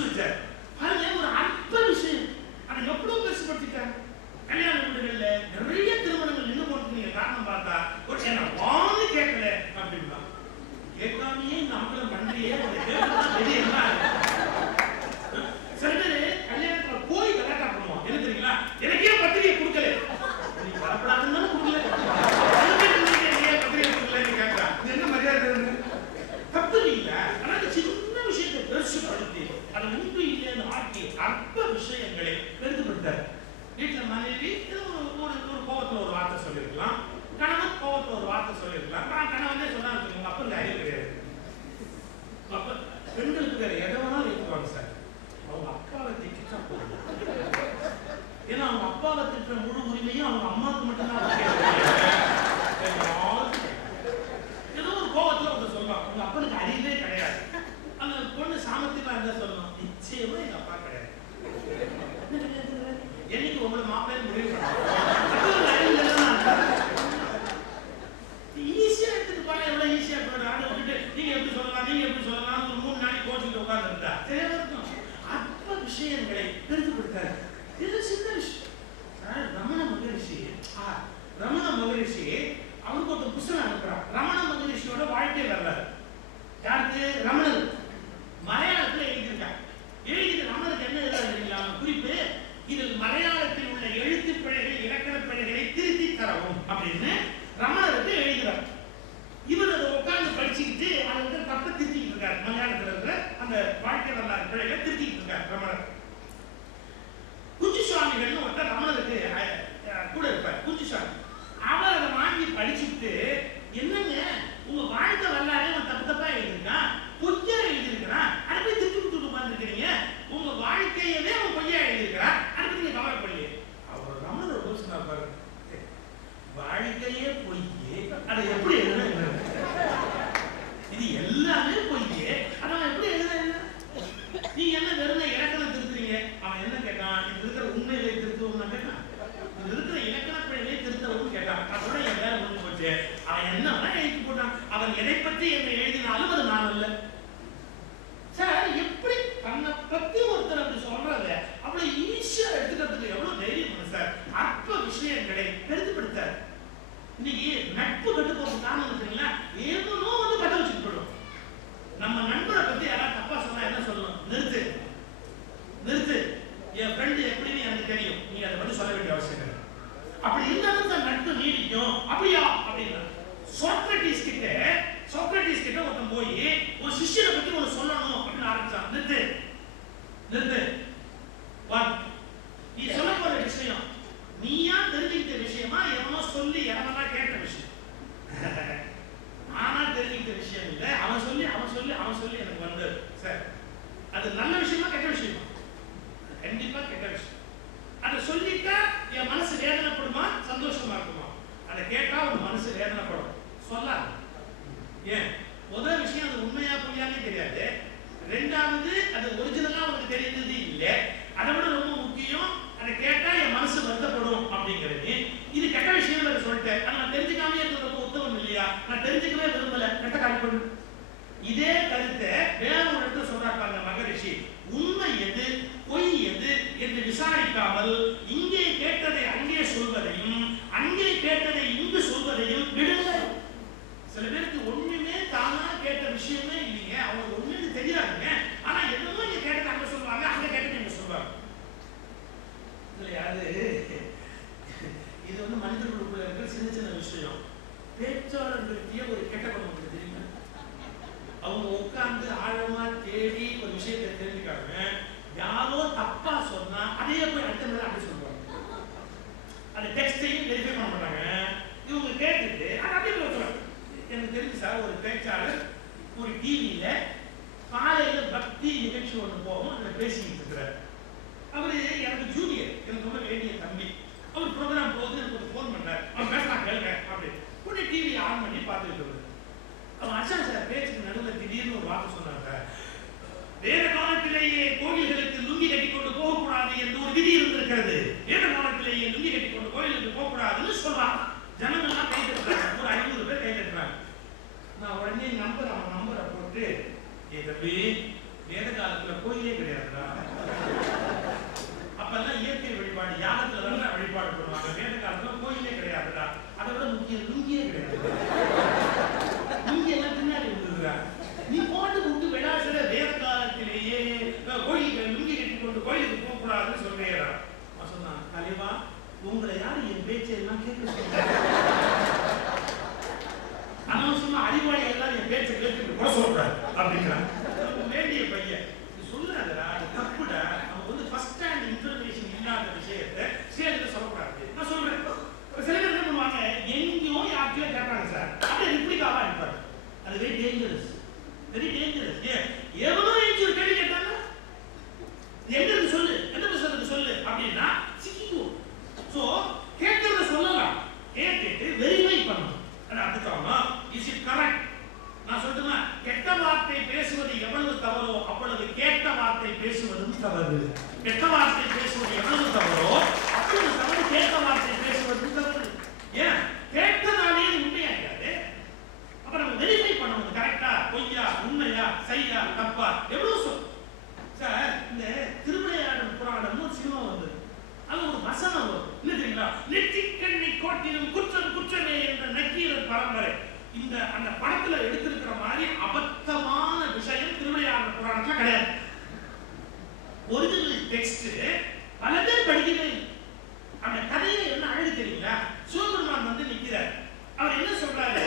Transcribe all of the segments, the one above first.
முடிச்சு வச்சார். பாருங்க, ஒரு அற்ப விஷயம் அதை எவ்வளவு பெருசுபடுத்திட்டாங்க. கல்யாண வீடுகள்ல நிறைய திருமணங்கள் நின்று போட்டு நீங்க காரணம் பார்த்தா ஒரு என்ன வான்னு கேட்கல அப்படின்னா கேட்காமையே நம்மள பண்றியே என்ன சில பேரு கல்யாணத்துல போய் கலாட்டா பண்ணுவோம். என்ன தெரியுங்களா, எனக்கே பத்திரிகை கொடுக்கல, நீ வரப்படாதுன்னு கொடுக்கல, பத்திரிகை கொடுக்கலன்னு கேட்கறான். என்ன மரியாதை தப்பு இல்ல. ஆனா சின்ன விஷயத்தை பெருசுபடுத்தி அதை உண்மை இல்லைன்னு ஆக்கி அற்ப விஷயங்களை பெருதுபடுத்தார். வீட்டுல மனைவி ஒரு கோபத்துல ஒரு வார்த்தை சொல்லிருக்கலாம், கணவன் கோபத்துல ஒரு வார்த்தை சொல்லிருக்கலாம். நான் கணவனே சொன்னான்னு உங்க அப்ப அறிவு கிடையாது. அப்ப பெண்களுக்கு வேற எதை வேணாலும் இருக்குவாங்க சார். அவங்க அப்பாவை திட்டா போதும். ஏன்னா அவங்க அப்பாவை திட்டுற முழு உரிமையும் அவங்க அம்மாவுக்கு மட்டும்தான். ஏதோ ஒரு கோபத்துல அவங்க சொல்லுவாங்க, உங்க அப்பனுக்கு அறிவே கிடையாது. அந்த பொண்ணு சாமர்த்தியமா இருந்தா சொல்லணும், நிச்சயமா எங்க அப்பா கிடையாது. என்னைக்கு உங்களுக்கு மாப்பிள்ளை முடிவு ஈஸியா எடுத்துட்டு போனா எவ்வளவு ஈஸியா போயிடும். விட்டுட்டு நீங்க எப்படி சொல்லலாம், நீங்க எப்படி சொல்லலாம், ஒரு 3 நாளைக்கு கோச்சிட்டு உட்கார்ந்து இருந்தா இருக்கும். அற்ப விஷயங்களை பெருசுபடுத்தாரு. இது சின்ன விஷயம். ரமண மகரிஷி அவனுக்கு ஒரு புத்தகம் அனுப்புறான். ரமண மகரிஷியோட வாழ்க்கை வரலாறு. யாருக்கு? ரமணர். மலையாளத்துல எழுதியிருக்காங்க. எழுதிட்டு ரமணருக்கு என்ன எழுதுறீங்களா குறிப்பு, இதில் மலையாளத்தில் உள்ள எழுத்து பிழைகள் இலக்கண பிழைகளை திருத்தி தரவும் அப்படின்னு ரமணருக்கு எழுதுறார். இவர் அதை உட்கார்ந்து படிச்சுக்கிட்டு அதை வந்து தப்ப திருத்திக்கிட்டு இருக்காரு. மலையாளத்தில் இருக்கிற அந்த வாழ்க்கை வரலாறு பிழைகளை திருத்திக்கிட்டு இருக்காரு ரமணர். குஞ்சுசுவாமிகள்னு ஒருத்தர் ரமணருக்கு கூட இருப்பார். குஞ்சுசுவாமி அவர் அதை வாங்கி படிச்சுட்டு, என்னங்க உங்க வாழ்க்கை வரலாறு அவன் தப்பு தப்பா எழுதிருக்கான், பொய்யா எழுதிருக்கிறான், அதை போய் திருப்பி கொடுத்துட்டு உட்கார்ந்துருக்கிறீங்க, உங்க வாழ்க்கையவே அவன் பொய்யா எழுதிருக்கிறான், அதை நீங்க கவலைப்படலையே. அவர் ரமணர் யோசனை பாரு, வாழ்க்கையே பொய்யே அதை எப்படி எழுத, இது எல்லாமே பொய்யே அதை அவன் எப்படி எழுத? நீங்க என்ன வெறும் இலக்கணம் திருத்துறீங்க? அவன் என்ன கேட்டான்? இது இருக்கிற உண்மைகளை திருத்துவோம் கேட்டான், இது இருக்கிற இலக்கண பிழைகளை திருத்தவும் கேட்டான். அதோட என் வேலை முடிஞ்சு போச்சு. அவன் என்ன எழுதி போட்டான்? அவன் எதை பற்றி என்ன எழுதினாலும் அது நான் அல்ல சார். எப்படி தன்னை பத்தி ஒருத்தர் அப்படி சொல்றத அவ்வளவு ஈஸியா எடுத்துக்கிறதுக்கு எவ்வளவு தைரியம் சார். அற்ப விஷயங்களை பெருதுபடுத்தார். இன்னைக்கு நட்பு கட்டு போறது காரணம் இருக்குங்களா, ஏதோ வந்து கட்ட வச்சுட்டு போயிடும். நம்ம நண்பரை பத்தி யாராவது தப்பா சொன்னா என்ன சொல்லணும்? நிறுத்து நிறுத்து, என் ஃப்ரெண்டு எப்படின்னு எனக்கு தெரியும், நீ அதை பத்தி சொல்ல வேண்டிய அவசியம் இல்லை. அப்படி இருந்தாலும் தான் நட்பு நீடிக்கும். அப்படியா அப்படின்னா சோக்ரட்டிஸ் கிட்ட ஒருத்தன் போய் ஒரு சிஷ்யனை பத்தி ஒன்று சொல்லணும் அப்படின்னு ஆரம்பிச்சான். நிறுத்து நிறுத்து, நீ சொல்ல போற விஷயம் நீயா தெரிஞ்சுக்கிட்ட விஷயமா, எவனோ சொல்லி எவனா கேட்ட விஷயம்? ஆனா தெரிஞ்சுக்கிட்ட விஷயம் இல்ல, அவன் சொல்லி எனக்கு வந்து சார் அது நல்ல விஷயமா கெட்ட விஷயமா? கண்டிப்பா கெட்ட விஷயம். அதை சொல்லிட்டா என் மனசு வேதனைப்படுமா சந்தோஷமா இருக்குமா? அதை கேட்டா உன் மனசு வேதனைப்படும். சொல்லாது. ஏன்? முதல் விஷயம் அது உண்மையா பொய்யானே தெரியாது. ரெண்டாவது அது ஒரிஜினலா உனக்கு தெரியுது இல்லை. அதை விட ரொம்ப முக்கியம், அதை கேட்டா என் மனசு வருத்தப்படும் அப்படிங்கிறது. இது கெட்ட விஷயம் சொல்லிட்டேன், நான் தெரிஞ்சுக்காமே இருக்கிறது உத்தமம் இல்லையா? நான் தெரிஞ்சுக்கவே விரும்பல, கெட்ட காரியம். இதே கருத்தை வேற ஒரு இடத்துல சொல்றாங்க மகரிஷி. உண்மை எது பொய் எது என்று விசாரிக்காமல் இங்கே கேட்டதை அங்கே சொல்வதையும் அங்கே கேட்டதை இங்கு சொல்வதையும் விடுங்க. சில பேருக்கு ஒண்ணுமே தானா கேட்ட விஷயமே இல்லைங்க, அவங்க ஒண்ணுமே தெரியாதுங்க. ஆனா என்னமோ இங்க கேட்டதை அங்க சொல்லுவாங்க, அங்க கேட்டதை இங்க சொல்லுவாங்க. இது வந்து மனிதர்களுக்குள்ள இருக்கிற சின்ன சின்ன விஷயம். பேச்சாளர்களுக்கே ஒரு கெட்ட குணம் தெரியுமா? அவங்க உட்கார்ந்து ஆழமா தேடி ஒரு விஷயத்தை தெரிஞ்சுக்காம யாரோ தப்பா சொன்னா அதையே போய் அடுத்த முறை அப்படி சொல்லுவாங்க. அந்த டெக்ஸ்டையும் வெரிஃபை பண்ண மாட்டாங்க. இவங்க கேட்டுட்டு அப்படியே சொல்றாங்க. எனக்கு தெரிஞ்சு சார் ஒரு பேச்சாளர் ஒரு டிவியில காலையில பக்தி நிகழ்ச்சி ஒன்று போகும், அதில் பேசிக்கிட்டு இருக்கிறார். அவரு எனக்கு ஜூனியர், எனக்கு ரொம்ப வேண்டிய தம்பி. அவர் ப்ரோக்ராம் போகுது, எனக்கு ஒரு ஃபோன் பண்றாரு, அவன் பேசலாம் கேளுங்க அப்படி உடனே டிவி ஆன் பண்ணி பார்த்துக்கிட்டு வருது. அவன் அச்சான் சார் பேச்சுக்கு நடுவில் திடீர்னு ஒரு வார்த்தை சொன்னாங்க. வேத காலத்திலேயே கோயில்களுக்கு லுங்கி கட்டி கொண்டு போகக்கூடாது என்று ஒரு விதி இருந்திருக்கிறது. வேத காலத்திலேயே லுங்கி கட்டி கொண்டு கோயிலுக்கு போகக்கூடாதுன்னு சொல்றாங்க. ஜனங்கள்லாம் கை தட்டுறாங்க, ஒரு 500 பேர் கை தட்டுறாங்க. நான் உடனே அவன் நம்பரை போட்டு, ஏ தம்பி வேத காலத்துல கோயிலே கிடையாது, கிடையாதுடா. அப்பெல்லாம் இயற்கை வழிபாடு, யாகத்துல தான் வழிபாடு பண்ணுவாங்க. வேத காலத்துல கோயிலே கிடையாதுடா. அதை விட முக்கியம் லுங்கியே கிடையாது. லுங்கி எல்லாம் பின்னாடி விட்டுருக்கா. நீ போட்டு விட்டு விடாசல வேத காலத்திலேயே கோயிலுக்கு லுங்கி கட்டி கொண்டு கோயிலுக்கு போக கூடாதுன்னு சொல்றேன். சொன்னான், தலைவா உங்களை யாரு என் பேச்சை எல்லாம் கேட்க சொல்றாங்க? அனாவசியமா அறிவாளி எல்லாம் என் பேச்சை கேட்டு கூட சொல்றாரு அப்படிங்கிறான். வேண்டிய பையன் சொல்லுறா, அது தப்புடா. அவங்க வந்து ஃபர்ஸ்ட் ஹேண்ட் இன்ஃபர்மேஷன் இல்லாத விஷயத்தை ஸ்டேஜ்ல சொல்லக்கூடாது. நான் சொல்றேன், சில பேர் என்ன பண்ணுவாங்க, எங்கேயோ யார்கிட்டயோ கேட்பாங்க சார், அப்படியே ரிப்ளிகாவா இருப்பாரு. அது வெரி டேஞ்சரஸ், வெரி டேஞ்சரஸ். எவ்வளோ ஒரு கேள்வி கேட்டாங்க, எங்க இருந்து சொல்லு, எந்த புத்தகத்துக்கு சொல்லு அப்படின்னா சிக்கிக்குவோம். ஸோ கேட்கறத சொல்லலாம், கேட்டுட்டு வெரிஃபை பண்ணணும். அதுக்காக இஸ் இட் கரெக்ட்? நான் சொல்லுமா, கெட்ட வார்த்தை பேசுவது எவ்வளவு தவறோ அவ்வளவு கேட்ட வார்த்தை பேசுவதும் தவறு. கெட்ட வார்த்தை பேசுவது எவ்வளவு தவறோ அவ்வளவு தவறு கேட்ட வார்த்தை பேசுவதும் தவறு. ஏன் கேட்டதாலே உண்மையாகாது. அப்ப நம்ம வெரிஃபை பண்ணணும், கரெக்டா பொய்யா உண்மையா சரியா தப்பா எவ்வளவு சொல். சார், இந்த திருவிளையாடல் புராணம்னு சினிமா வந்தது. அது ஒரு வசனம் வரும், என்ன தெரியுங்களா? நெற்றிக்கண்ணை கோட்டிலும் குற்றம் குற்றமே என்ற நக்கீரர் பரம்பரை. இந்த அந்த படத்துல எடுத்திருக்கிற மாதிரி அபத்தமான விஷயம் திருவிளையாடல் புராணத்துல கிடையாது. ஒரிஜினல் டெக்ஸ்ட் பல பேர் படிக்கவே. அந்த கதையை என்ன அழகு தெரியுங்களா? சிவபெருமான் வந்து நிக்கிறார். அவர் என்ன சொல்றாரு,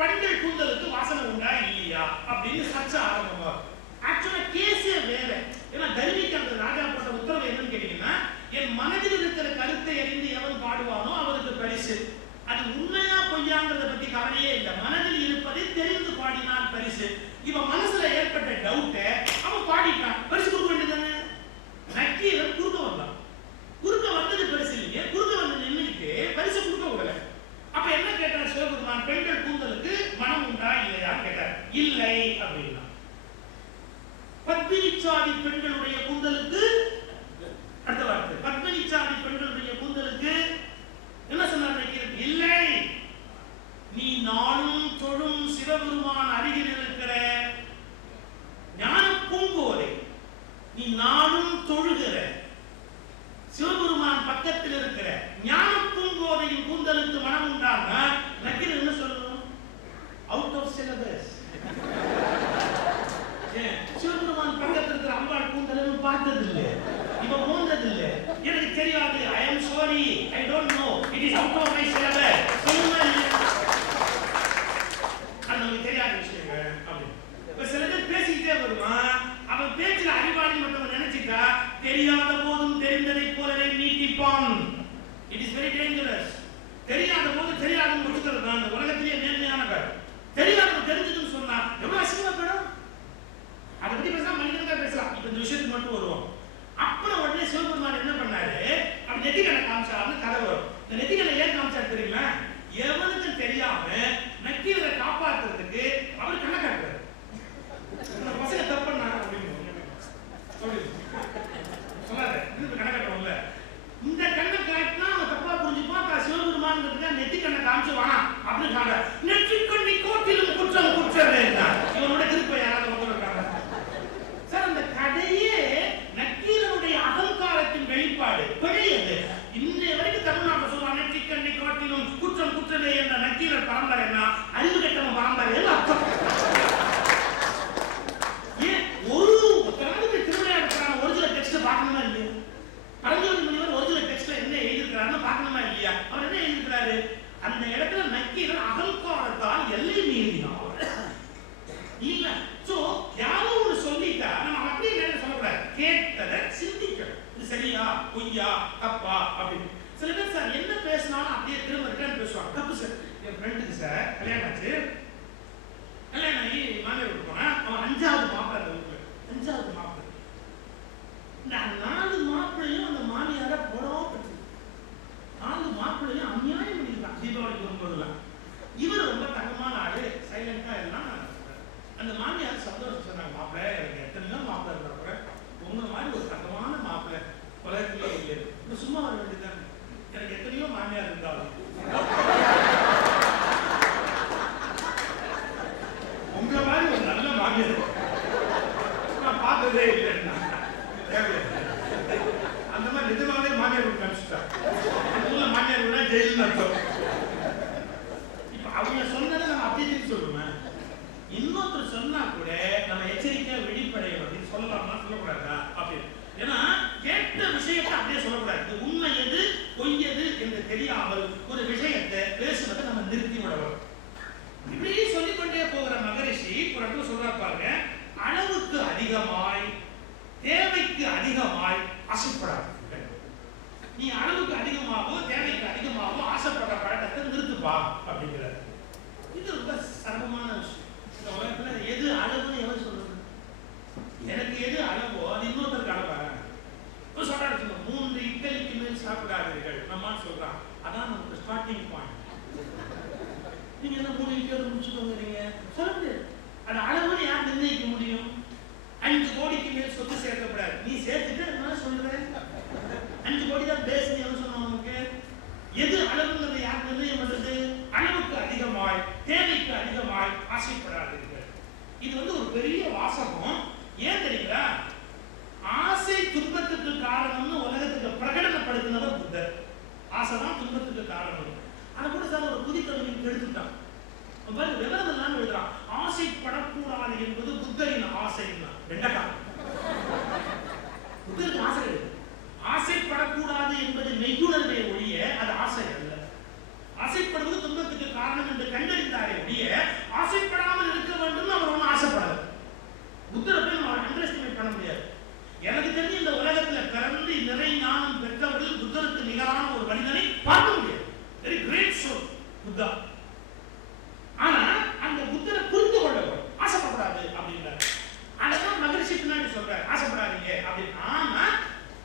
பெண்கள் கூந்தலுக்கு வாசனை உண்டா இல்லையா அப்படின்னு சர்ச்சை ஆரம்பம். ஆக்சுவலா கேஸே வேற. ஏன்னா தர்மிக்கு அந்த ராஜா போட்ட உத்தரவு என்னன்னு கேட்டீங்கன்னா, என் மனதில் இருக்கிற கருத்தை அறிந்து எவன் பாடுவானோ அவருக்கு பரிசு. அது உண்மையா பொய்யாங்கிறத பத்தி கவலையே இல்லை, மனதில் இருப்பதை தெரிந்து பாடினான் பரிசு. இவன் மனசுல ஏற்பட்ட டவுட்டை அவன் பாடிட்டான், பரிசு கொடுக்க வேண்டியதானே. நக்கீரன் குறுக்க வந்தான். குறுக்க வந்தது பரிசு இல்லையே, குறுக்க வந்து நின்றுட்டு பரிசு கொடுக்க விடல. அப்ப என்ன கேட்டார் சிவபெருமான், பெண்கள் கூந்தலுக்கு மனம் உண்டா இல்லையான்னு கேட்டார். இல்லை அப்படின்னா. பத்மினிச்சாதி பெண்களுடைய கூந்தலுக்கு, அடுத்த வார்த்தை, பத்மினிச்சாதி பெண்களுடைய கூந்தலுக்கு என்ன சொன்னார்? இல்லை, நீ நானும் தொழும் சிவபெருமான் அருகில் இருக்கிற ஞான பூங்கோதை, நீ நானும் தொழுகிற சிவபெருமான் பக்கத்தில் இருக்கிற ஞான பூங்கோதையின் கூந்தலுக்கு மனம் உண்டாங்க. நக்கீரர் என்ன சொல்லணும்? Out of syllabus. சிவபெருமான் பக்கத்தில் இருக்கிற அம்பாள் கூந்தலும் பார்த்தது இல்லை, இவன் மோந்தது இல்லை, எனக்கு தெரியாது, I am sorry, I don't know, it is out of my syllabus. அது நமக்கு தெரியாத விஷயங்க அப்படின்னு. இப்ப சில பேர் பேசிக்கிட்டே வருவான், அவன் பேச்சுல அறிவாளி மட்டும் நினைச்சிட்டா தெரியாத போதும் தெரிந்ததை போலவே நீட்டிப்பான். It is very dangerous. தெரியாத போது தெரியாதுன்னு முடிக்கிறது தான் இந்த உலகத்திலேயே நேர்மையான காரணம். தெரியாத தெரிஞ்சதுன்னு சொன்னா எவ்வளவு அசிங்கப்படும். அதை பத்தி பேசலாம், மனிதனுக்காக பேசலாம். இப்ப இந்த விஷயத்துக்கு மட்டும் வருவோம். அப்புறம் உடனே சிவபெருமான் என்ன பண்ணாரு, அப்படி நெத்திக்கண்ணை காமிச்சாருன்னு கதை வரும். இந்த நெத்திக்கண்ணை ஏன் காமிச்சாரு தெரியுமா? எவனுக்கு தெரியாம நக்கீரரை காப்பாற்றுறதுக்கு அவர் கண்ணை காட்டுறாரு. பசங்க தப்பு பண்ணா அப்படின்னு சொல்லாரு, கண்ணை காட்டுவோம்ல. இந்த கண்ணை காட்டினா அவன் தப்பா புரிஞ்சுப்பான். சிவபெருமான் நெத்தி கண்ணை காமிச்சு வானா அப்படின்னு காட்ட. நெற்றிக்கண்ணி கோட்டிலும் குற்றம் குற்றமே தான் இவனோட திருப்ப யாராவது இருக்காங்க சார். அந்த கதையே நக்கீரனுடைய அகங்காரத்தின் வெளிப்பாடு பெரியது. இன்றைய வரைக்கும் தமிழ்நாட்டில் சொல்லுவாங்க நெற்றிக்கண்ணி கோட்டிலும் குற்றம் குற்றமே என்ற நக்கீரர் பரம்பரைன்னா அறிவு கட்டண பரம்பரை அர்த்தம். ஏன் ஒரு திருவிளையாடுறான ஒரிஜினல் டெக்ஸ்ட் பார்க்கணுமா இல்லையா? பரஞ்சோதி முனிவர் ஒரிஜினல் டெக்ஸ்ட்ல என்ன எழுதியிருக்கிறாருன்னு பார்க்கணுமா இல்லையா? அவர் என்ன எழுதியிருக்கிறாரு? அந்த இடத்துல நக்கீரன் அகங்காரத்தால் எல்லை மீறினார் இல்ல. சோ யாரோ ஒரு சொல்லிட்டா நம்ம அப்படியே நேரம் சொல்லக்கூடாது, கேட்டதை சிந்திக்கணும். இது சரியா பொய்யா தப்பா அப்படின்னு. சில பேர் சார் என்ன பேசினாலும் அப்படியே திரும்ப ரிட்டர்ன் பேசுவாங்க. தப்பு சார். என் ஃப்ரெண்டுக்கு சார் கல்யாணம் ஆச்சு. கல்யாணம் ஆகி மாமியார் வீட்டுக்கு போனா அவன் 5வது மாப்பிள்ளை. அந்த வீட்டுல 5வது மாப்பிள்ளை. இந்த 4 மாப்பிள்ளையும் அந்த மாமியார போடப்பட்டு 4 மாப்பிள்ளையும் அநியாயம் பண்ணிருக்கான். தீபாவளிக்கு வரும்போதுலாம் இவர் ரொம்ப தங்கமான ஆளு, சைலண்டா எல்லாம். அந்த மாமியார் சந்தோஷம் சொன்னாங்க, மாப்பிள்ளை எனக்கு எத்தனையோ மாப்பிள்ளை இருக்கிறப்ப உங்க மாதிரி ஒரு தங்கமான மாப்பிள்ளை உலகத்திலே இல்லை, சும்மா வர வேண்டியதுதான். எனக்கு எத்தனையோ மாமியார் இருந்தாலும் உங்க மாதிரி ஒரு நல்ல மாமியார் நான் பார்த்ததே இல்லைன்னா அந்த மாதிரி நிஜமாவே மாமியார் வீட்டு அனுப்பிச்சுட்டா. மாமியார் வீடா ஜெயிலுன்னு அர்த்தம். இப்ப அவங்க சொன்னதை நம்ம அப்படியே சொல்லுவேன். இன்னொருத்தர் சொன்னா கூட நம்ம எச்சரிக்கையா வெளிப்படையும் அப்படின்னு சொல்லலாமா சொல்லக்கூடாதா அப்படின்னு. ஏன்னா கேட்ட விஷயத்தை அப்படியே சொல்லக்கூடாது. உண்மை எது பொய் எது என்று தெரியாமல் ஒரு விஷயத்தை பேசுவதை நம்ம நிறுத்தி விடணும். இப்படியே சொல்லிக்கொண்டே போகிற மகரிஷி ஒரு இடத்துல சொல்றா பாருங்க, அளவுக்கு அதிகமாய் தேவைக்கு அதிகமாய் ஆசைப்படாது. நீ அளவுக்கு அதிகமாகவோ தேவைக்கு அதிகமாகவோ ஆசைப்படுற பழக்கத்தை நிறுத்துப்பா அப்படிங்கிறார். இது ரொம்ப சிரமமான விஷயம். இந்த உலகத்துல எது அளவுன்னு எவன் சொல்றது? எனக்கு எது அளவோ அது இன்னொருத்தருக்கு அளவா சொல்றாரு. 3 இட்லிக்கு மேல் சாப்பிடாதீர்கள் நம்ம சொல்றான். அதான் நமக்கு ஸ்டார்டிங் பாயிண்ட். நீங்க என்ன 3 இட்லி முடிச்சுக்கோங்க. நீங்க சொல்ல முடியாது. அது அளவுன்னு யார் நிர்ணயிக்க முடியும்? 5 கோடிக்கு மேல் சொத்து சேர்க்கப்படாது. நீ சேர்த்துட்டு என்ன சொல்ற? 5 கோடி தான் பேஸ். நீ என்ன சொன்ன? உனக்கு எது அளவுங்கிறத யார் நிர்ணயம் பண்றது? அளவுக்கு அதிகமாய் தேவைக்கு அதிகமாய் ஆசைப்படாதீர்கள். இது ஒரு பெரிய வாசகம். ஏன் தெரியுங்களா? ஆசை துன்பத்துக்கு காரணம்னு உலகத்துக்கு பிரகடனப்படுத்தினவர் புத்தர். ஆசைதான் துன்பத்துக்கு காரணம். ஆனா கூட சார் ஒரு புதிய கவிஞன் எடுத்துட்டான். விவரம் எல்லாம் எழுதுறான். ஆசைப்படக்கூடாது என்பது புத்தரின் ஆசை. புத்தருக்கு ஆசை கிடையாது. ஆசைப்படக்கூடாது என்பது மெய்யுணர்வை ஒழிய அது ஆசை அல்ல. ஆசைப்படுவது துன்பத்துக்கு காரணம் என்று கண்டறிந்தாரே ஒழிய ஆசைப்படாமல் இருக்க வேண்டும் அவர் ஒன்றும் ஆசைப்படாது. புத்தரை போய் நம்ம அண்டர்எஸ்டிமேட் பண்ண முடியாது. எனக்கு தெரிஞ்சு இந்த உலகத்துல பிறந்து நிறை ஞானம் பெற்றவர்கள் புத்தருக்கு நிகரான ஒரு மனிதனை பார்க்க முடியாது. Very great soul Buddha. ஆனா அந்த புத்தரை புரிந்து கொள்ளவும் ஆசைப்படாது அப்படின்றார். அதான் மகரிஷி பின்னாடி சொல்றாரு ஆசைப்படாதீங்க அப்படின்னு. ஆனா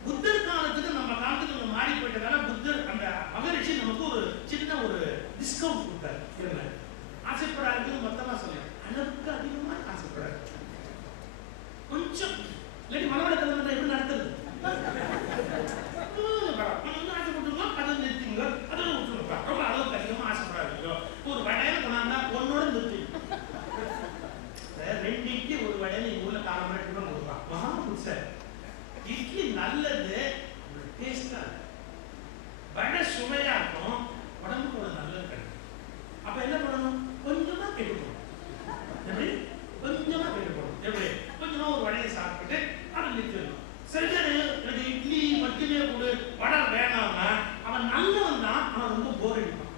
புத்தர் காலத்துக்கு நம்ம காலத்துக்கு மாறி போயிட்டதால புத்தர் அந்த மகரிஷி நமக்கு ஒரு சின்ன ஒரு டிஸ்கவுண்ட் கொடுத்தாரு. ஆசைப்படாதுன்னு மொத்தமா சொல்ல அளவுக்கு அதிகமா ஆசைப்படாது. கொஞ்சம் இல்லாட்டி மனவளக்கலை எப்படி நடத்துறது? ஆசைப்பட்டுருக்கோம் அதை நிறுத்திங்க, அதை விட்டுருக்கா. ரொம்ப அளவுக்கு அதிகமா ஆசைப்படாதீங்க. ஒரு வடையில கொண்டாந்தா ஒன்னோட நிறுத்தி 2 இட்லி ஒரு வடையில ஊர்ல காலம் கூட கொடுப்பான். மகா புதுசார் இட்லி நல்லது, டேஸ்டா வடை சுவையா இருக்கும், உடம்புக்கு ஒரு நல்லது கிடைக்கும். அப்ப என்ன பண்ணணும்? கொஞ்சமா கெட்டு போகணும். எப்படி? கொஞ்சமா கெட்டு போகணும். எப்படி? கொஞ்சமா ஒரு வடையை சாப்பிட்டு அதை நிறுத்திடணும். சில பேர் எனக்கு இட்லி மட்டுமே கொடு, வடை வேணாம்னா அவன் நல்லவன் தான், அவன் ரொம்ப போர் அடிப்பான்.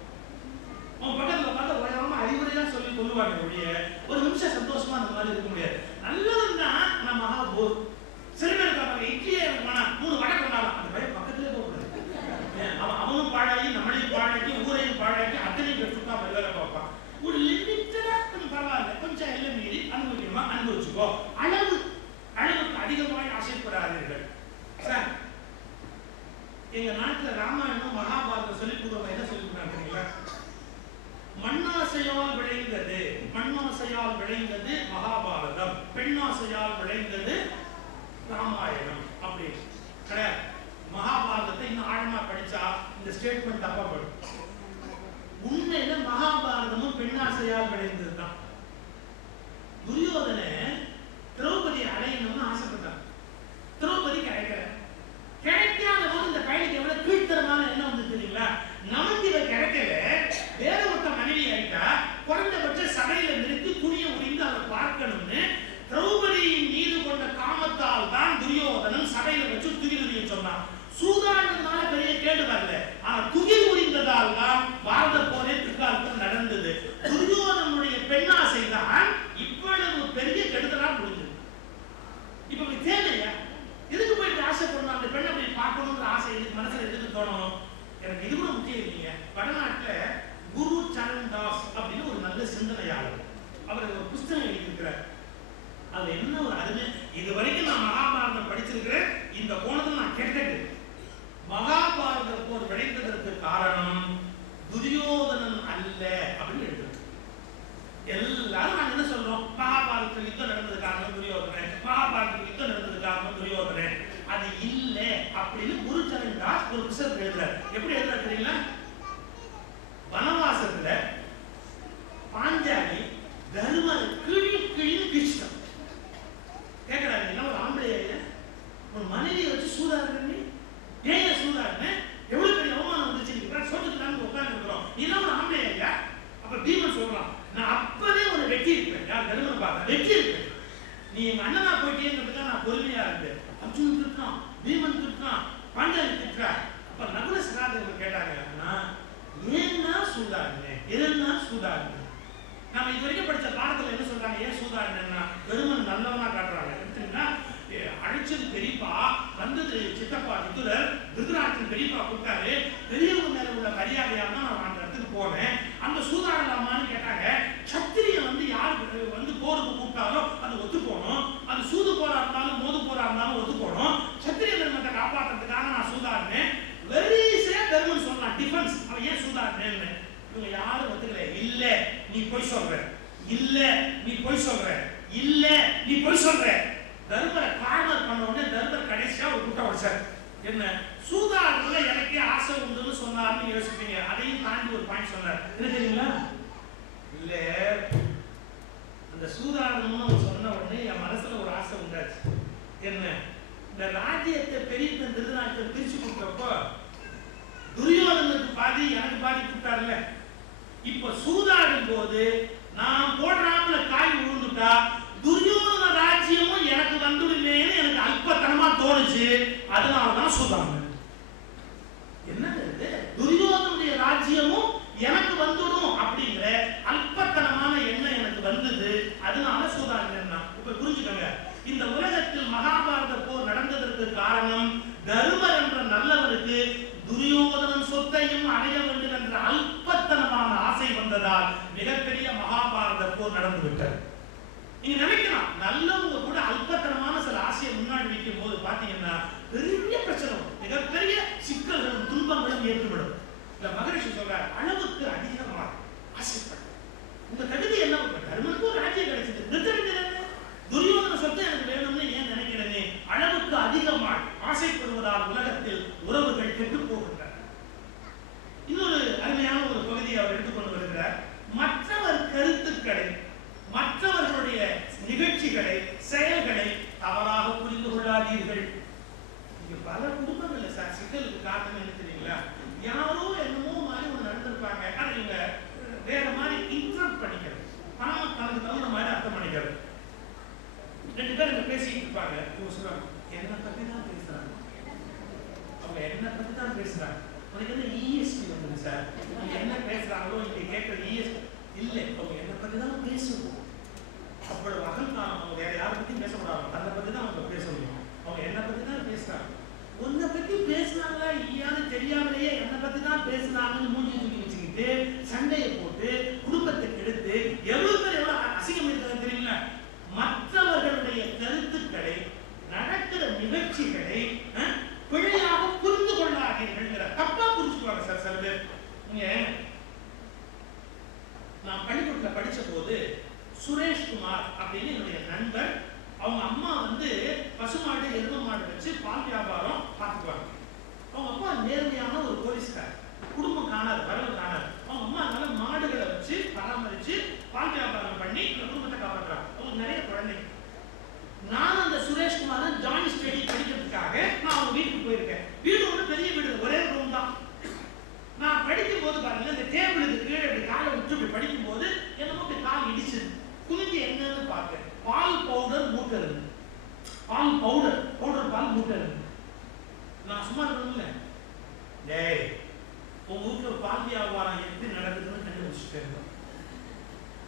அவன் பக்கத்துல பார்த்து உயரமா அறிவுரையா சொல்லி கொள்ளுவாங்க ஒழிய ஒரு நிமிஷம் சந்தோஷமா அந்த மாதிரி இருக்க முடியாது. நல்லவன் தான் நம்ம மகா போர். சில பேர் பார்ப்பாங்க இட்லியே வேணாம் 3 வடை கொண்டாடலாம், அந்த பையன் பக்கத்திலே போகக்கூடாது. அவனும் பாழாகி நம்மளையும் பாழாக்கி ஊரையும் பாழாக்கி அத்தனையும் கற்றுக்கா வேலை பார்ப்பான். ஒரு லிமிட்டடா கொஞ்சம் பரவாயில்ல, கொஞ்சம் எல்லாம் மீறி அனுபவிக்கணுமா அனுபவிச்சுக்கோ. அளவுக்கு அதிகமாய் ஆசைப்படாதீர்கள். சார் எங்க நாட்டுல ராமாயணம் மகாபாரதம் சொல்லி கொடுத்தவங்க என்ன சொல்லி கொடுத்தாங்க? மண்ணாசையால் விளைந்தது மகாபாரதம், பெண்ணாசையால் விளைந்தது ராமாயணம் அப்படி கிடையாது. மகாபாரதத்தை இன்னும் ஆழமா படிச்சா இந்த ஸ்டேட்மெண்ட் தப்பா படும். உண்மையில மகாபாரதமும் பெண்ணாசையால் விளைந்ததுதான். துரியோதன திரௌபதி அடையணும்னு ஆசைப்பட்டான். திரௌபதி கிடைக்காத போது இந்த பையனுக்கு எவ்வளவு கீழ்த்தரமான என்ன வந்து தெரியுங்களா? நமக்கு இவ கிடைக்கல, வேற ஒருத்த மனைவி ஆயிட்டா குறைந்தபட்ச சபையில நிறுத்தி துணிய உரிந்து அதை பார்க்கணும்னு திரௌபதியின் மீது கொண்ட காமத்தால் தான் துரியோதனன் சபையில வச்சு துகிலுரிய சொன்னான். சூதாடுறதுனால பெரிய கேடு வரல, ஆனா துகில் உரிந்ததால் தான் பாரத போரே பிற்காலத்தில் நடந்தது. துரியோதனுடைய பெண்ணாசை தான் இவ்வளவு பெரிய கெடுதலா முடிஞ்சது. இப்ப தேவையா? எதுக்கு போயிட்டு ஆசைப்படணும்? அந்த பெண்ணை போய் பார்க்கணுங்கிற ஆசை எதுக்கு மனசுல எதுக்கு தோணணும்? எனக்கு இது கூட முக்கியம் இல்லைங்க. வடநாட்டுல குரு சரண் தாஸ் அப்படின்னு ஒரு நல்ல சிந்தனையாளர், அவர் ஒரு புஸ்தகம் எழுதியிருக்கிறார். அது என்ன ஒரு அருமை. இது வரைக்கும் நான் மகாபாரதம் படிச்சிருக்கிறேன், இந்த கோணத்தில் நான் கேட்டது. மகாபாரத போர் விளைந்ததற்கு காரணம் துரியோதனன் அல்ல அப்படின்னு எழுதுறேன். எல்லாரும் நாங்க என்ன சொல்றோம்? மகாபாரதத்தில் யுத்தம் நடந்தது காரணம் துரியோதனன், மகாபாரதத்தில் யுத்தம் நடந்தது காரணம் துரியோதனன். அது இல்ல அப்படின்னு குரு சரண் தாஸ் ஒரு புத்தகம் எழுதுறார். எப்படி எழுதுறாரு தெரியுங்களா? வனவாசத்துல பாஞ்சாலி தர்மரை கிழின்னு கிழிச்சிட்டான். கேட்கிறாங்க, என்ன ஒரு ஆம்பளைய என்ன சூதாடுறதுல எனக்கே ஆசை உண்டுன்னு சொன்னார்னு யோசிப்பீங்க. அதையும் தாண்டி ஒரு பாயிண்ட் சொன்னார். என்ன தெரியுங்களா? இல்ல அந்த சூதாடணும்னு சொன்ன உடனே என் மனசுல ஒரு ஆசை உண்டாச்சு. என்ன இந்த ராஜ்யத்தை பெரிய திருநாட்டை பிரிச்சு கொடுத்தப்போ துரியோதனுக்கு பாதி எனக்கு பாதி கொடுத்தாருல்ல. இப்ப சூதாடும் போது நான் போடுறாப்புல காய் விழுந்துட்டா துரியோதன ராஜ்யமும் எனக்கு வந்துடுமேன்னு எனக்கு அல்பத்தனமா தோணுச்சு. அதனாலதான் சூதாடுறேன். என்னது துரியோதனுடைய ராஜ்யமும் எனக்கு வந்துடும் அப்படிங்கிற அல்பத்தனமான எண்ணம் எனக்கு வந்தது. அதனால சூதாடுறேன். இப்ப புரிஞ்சுக்கோங்க, இந்த உலகத்தில் மகாபாரத போர் நடந்ததற்கு காரணம் தருமர் என்ற நல்லவனுக்கு துரியோதனன் சொத்தையும் அடைய வேண்டும் என்ற அல்பத்தனமான ஆசை வந்ததால் மிகப்பெரிய மகாபாரத போர் நடந்து விட்டது. நீங்க நினைக்கலாம், நல்லவங்க கூட அல்பத்தனமான சில ஆசையை முன்னாடி வைக்கும் போது பாத்தீங்கன்னா பெரிய பிரச்சனை, மிகப்பெரிய சிக்கல்களும் துன்பங்களும் ஏற்படும். இந்த மகரிஷி சொல்றார், அளவுக்கு அதிகமாக ஆசைப்பட்ட உங்க தகுதி என்ன? தருமனுக்கு ஒரு ராஜ்யம் கிடைச்சது, துரியோதன சொத்தை எனக்கு வேணும்னு ஏன் நினைக்கிறேனே? அளவுக்கு அதிகமாக ஆசைப்படுவதால் உலகத்தில் உறவுகள் கெட்டு போகின்றன. இன்னொரு அருமையான ஒரு பகுதியை அவர் எடுத்துக்கொண்டு வருகிறார். மற்றவர் கருத்துக்களை, மற்றவர்களுடைய நிகழ்ச்சிகளை, செயல்களை தவறாக புரிந்து கொள்ளாதீர்கள். இங்க பல குடும்பங்கள்ல சார் சிக்கலுக்கு காரணம் என்ன தெரியுங்களா? யாரோ என்னமோ மாதிரி ஒன்று நடந்திருப்பாங்க, ஆனா இவங்க வேற மாதிரி இன்டர்ப்ட் பண்ணிக்கிறது, தனக்கு தகுந்த மாதிரி அர்த்தம் பண்ணிக்கிறது. ரெண்டு பேர் இங்க பேசிட்டு இருப்பாங்க, இவங்க சொல்றாங்க என்ன பத்தி தான் பேசுறாங்க, அவங்க என்ன பத்தி தான் பேசுறாங்க. உனக்கு என்ன இஎஸ்டி வந்தது சார், அவங்க என்ன பேசுறாங்களோ இங்க கேட்கறது இஎஸ்டி இல்லை, அவங்க என்ன பத்தி தான் பேசுவோம். அவ்வளவு அகங்காரம், அவங்க வேற யாரை பத்தி பேசக்கூடாது, அதை பத்தி தான் அவங்க பேச முடியும். அவங்க என்ன பத்தி தான் பேசுறாங்க. உன்னை பத்தி பேசுனாங்களா இல்லையான்னு தெரியாமலேயே என்னை பத்தி தான் பேசுனாங்கன்னு மூஞ்சி தூக்கி வச்சுக்கிட்டு சண்டையை போட்டு குடும்பத்தை கெடுத்து எவ்வளவு பேர் எவ்வளவு அசிங்கம் இருக்கிறது தெரியுங்களா? மற்றவர்களுடைய கருத்துக்களை, நடக்கிற நிகழ்ச்சிகளை பிழையாக புரிந்து கொள்ளாதீர்கள். தப்பா புரிஞ்சுக்குவாங்க சார் சில பேர். நீங்க நான் பள்ளிக்கூடத்துல படிச்ச போது சுரேஷ்குமார் அப்படின்னு என்னுடைய நண்பர், அவங்க அம்மா பசுமாடு எரும மாடு வச்சு பால் வியாபாரம் பார்த்துக்குவாங்க. அவங்க அப்பா நேர்மையான ஒரு போலீஸ்கார், குடும்பம் காணாது, வரவு காணாது. அவங்க அம்மா நல்ல மாடுகளை வச்சு பராமரிச்சு பால் வியாபாரம் பண்ணி இந்த குடும்பத்தை காப்பாற்றுறாங்க. அவங்க நிறைய குழந்தைங்க. நான் அந்த சுரேஷ்குமார் ஜாயின் ஸ்டடி படிக்கிறதுக்காக நான் அவங்க வீட்டுக்கு போயிருக்கேன். வீடு ஒன்று பெரிய வீடு, ஒரே ரூம் தான். நான் படிக்கும் போது பாருங்க, இந்த டேபிளுக்கு கீழே இப்படி காலை விட்டு இப்படி படிக்கும் போது என்னமோ இப்படி கால் இடிச்சது. குனிஞ்சு என்னன்னு பார்த்தேன், பால் பவுடர் மூட்டை இருக்கு. பால் பவுடர் பால் மூட்டை இருக்கு. நான் சும்மா இருக்கணும்ல, டேய் உங்க வீட்டுல பால் வியாபாரம் எப்படி நடக்குதுன்னு கண்டுபிடிச்சுட்டு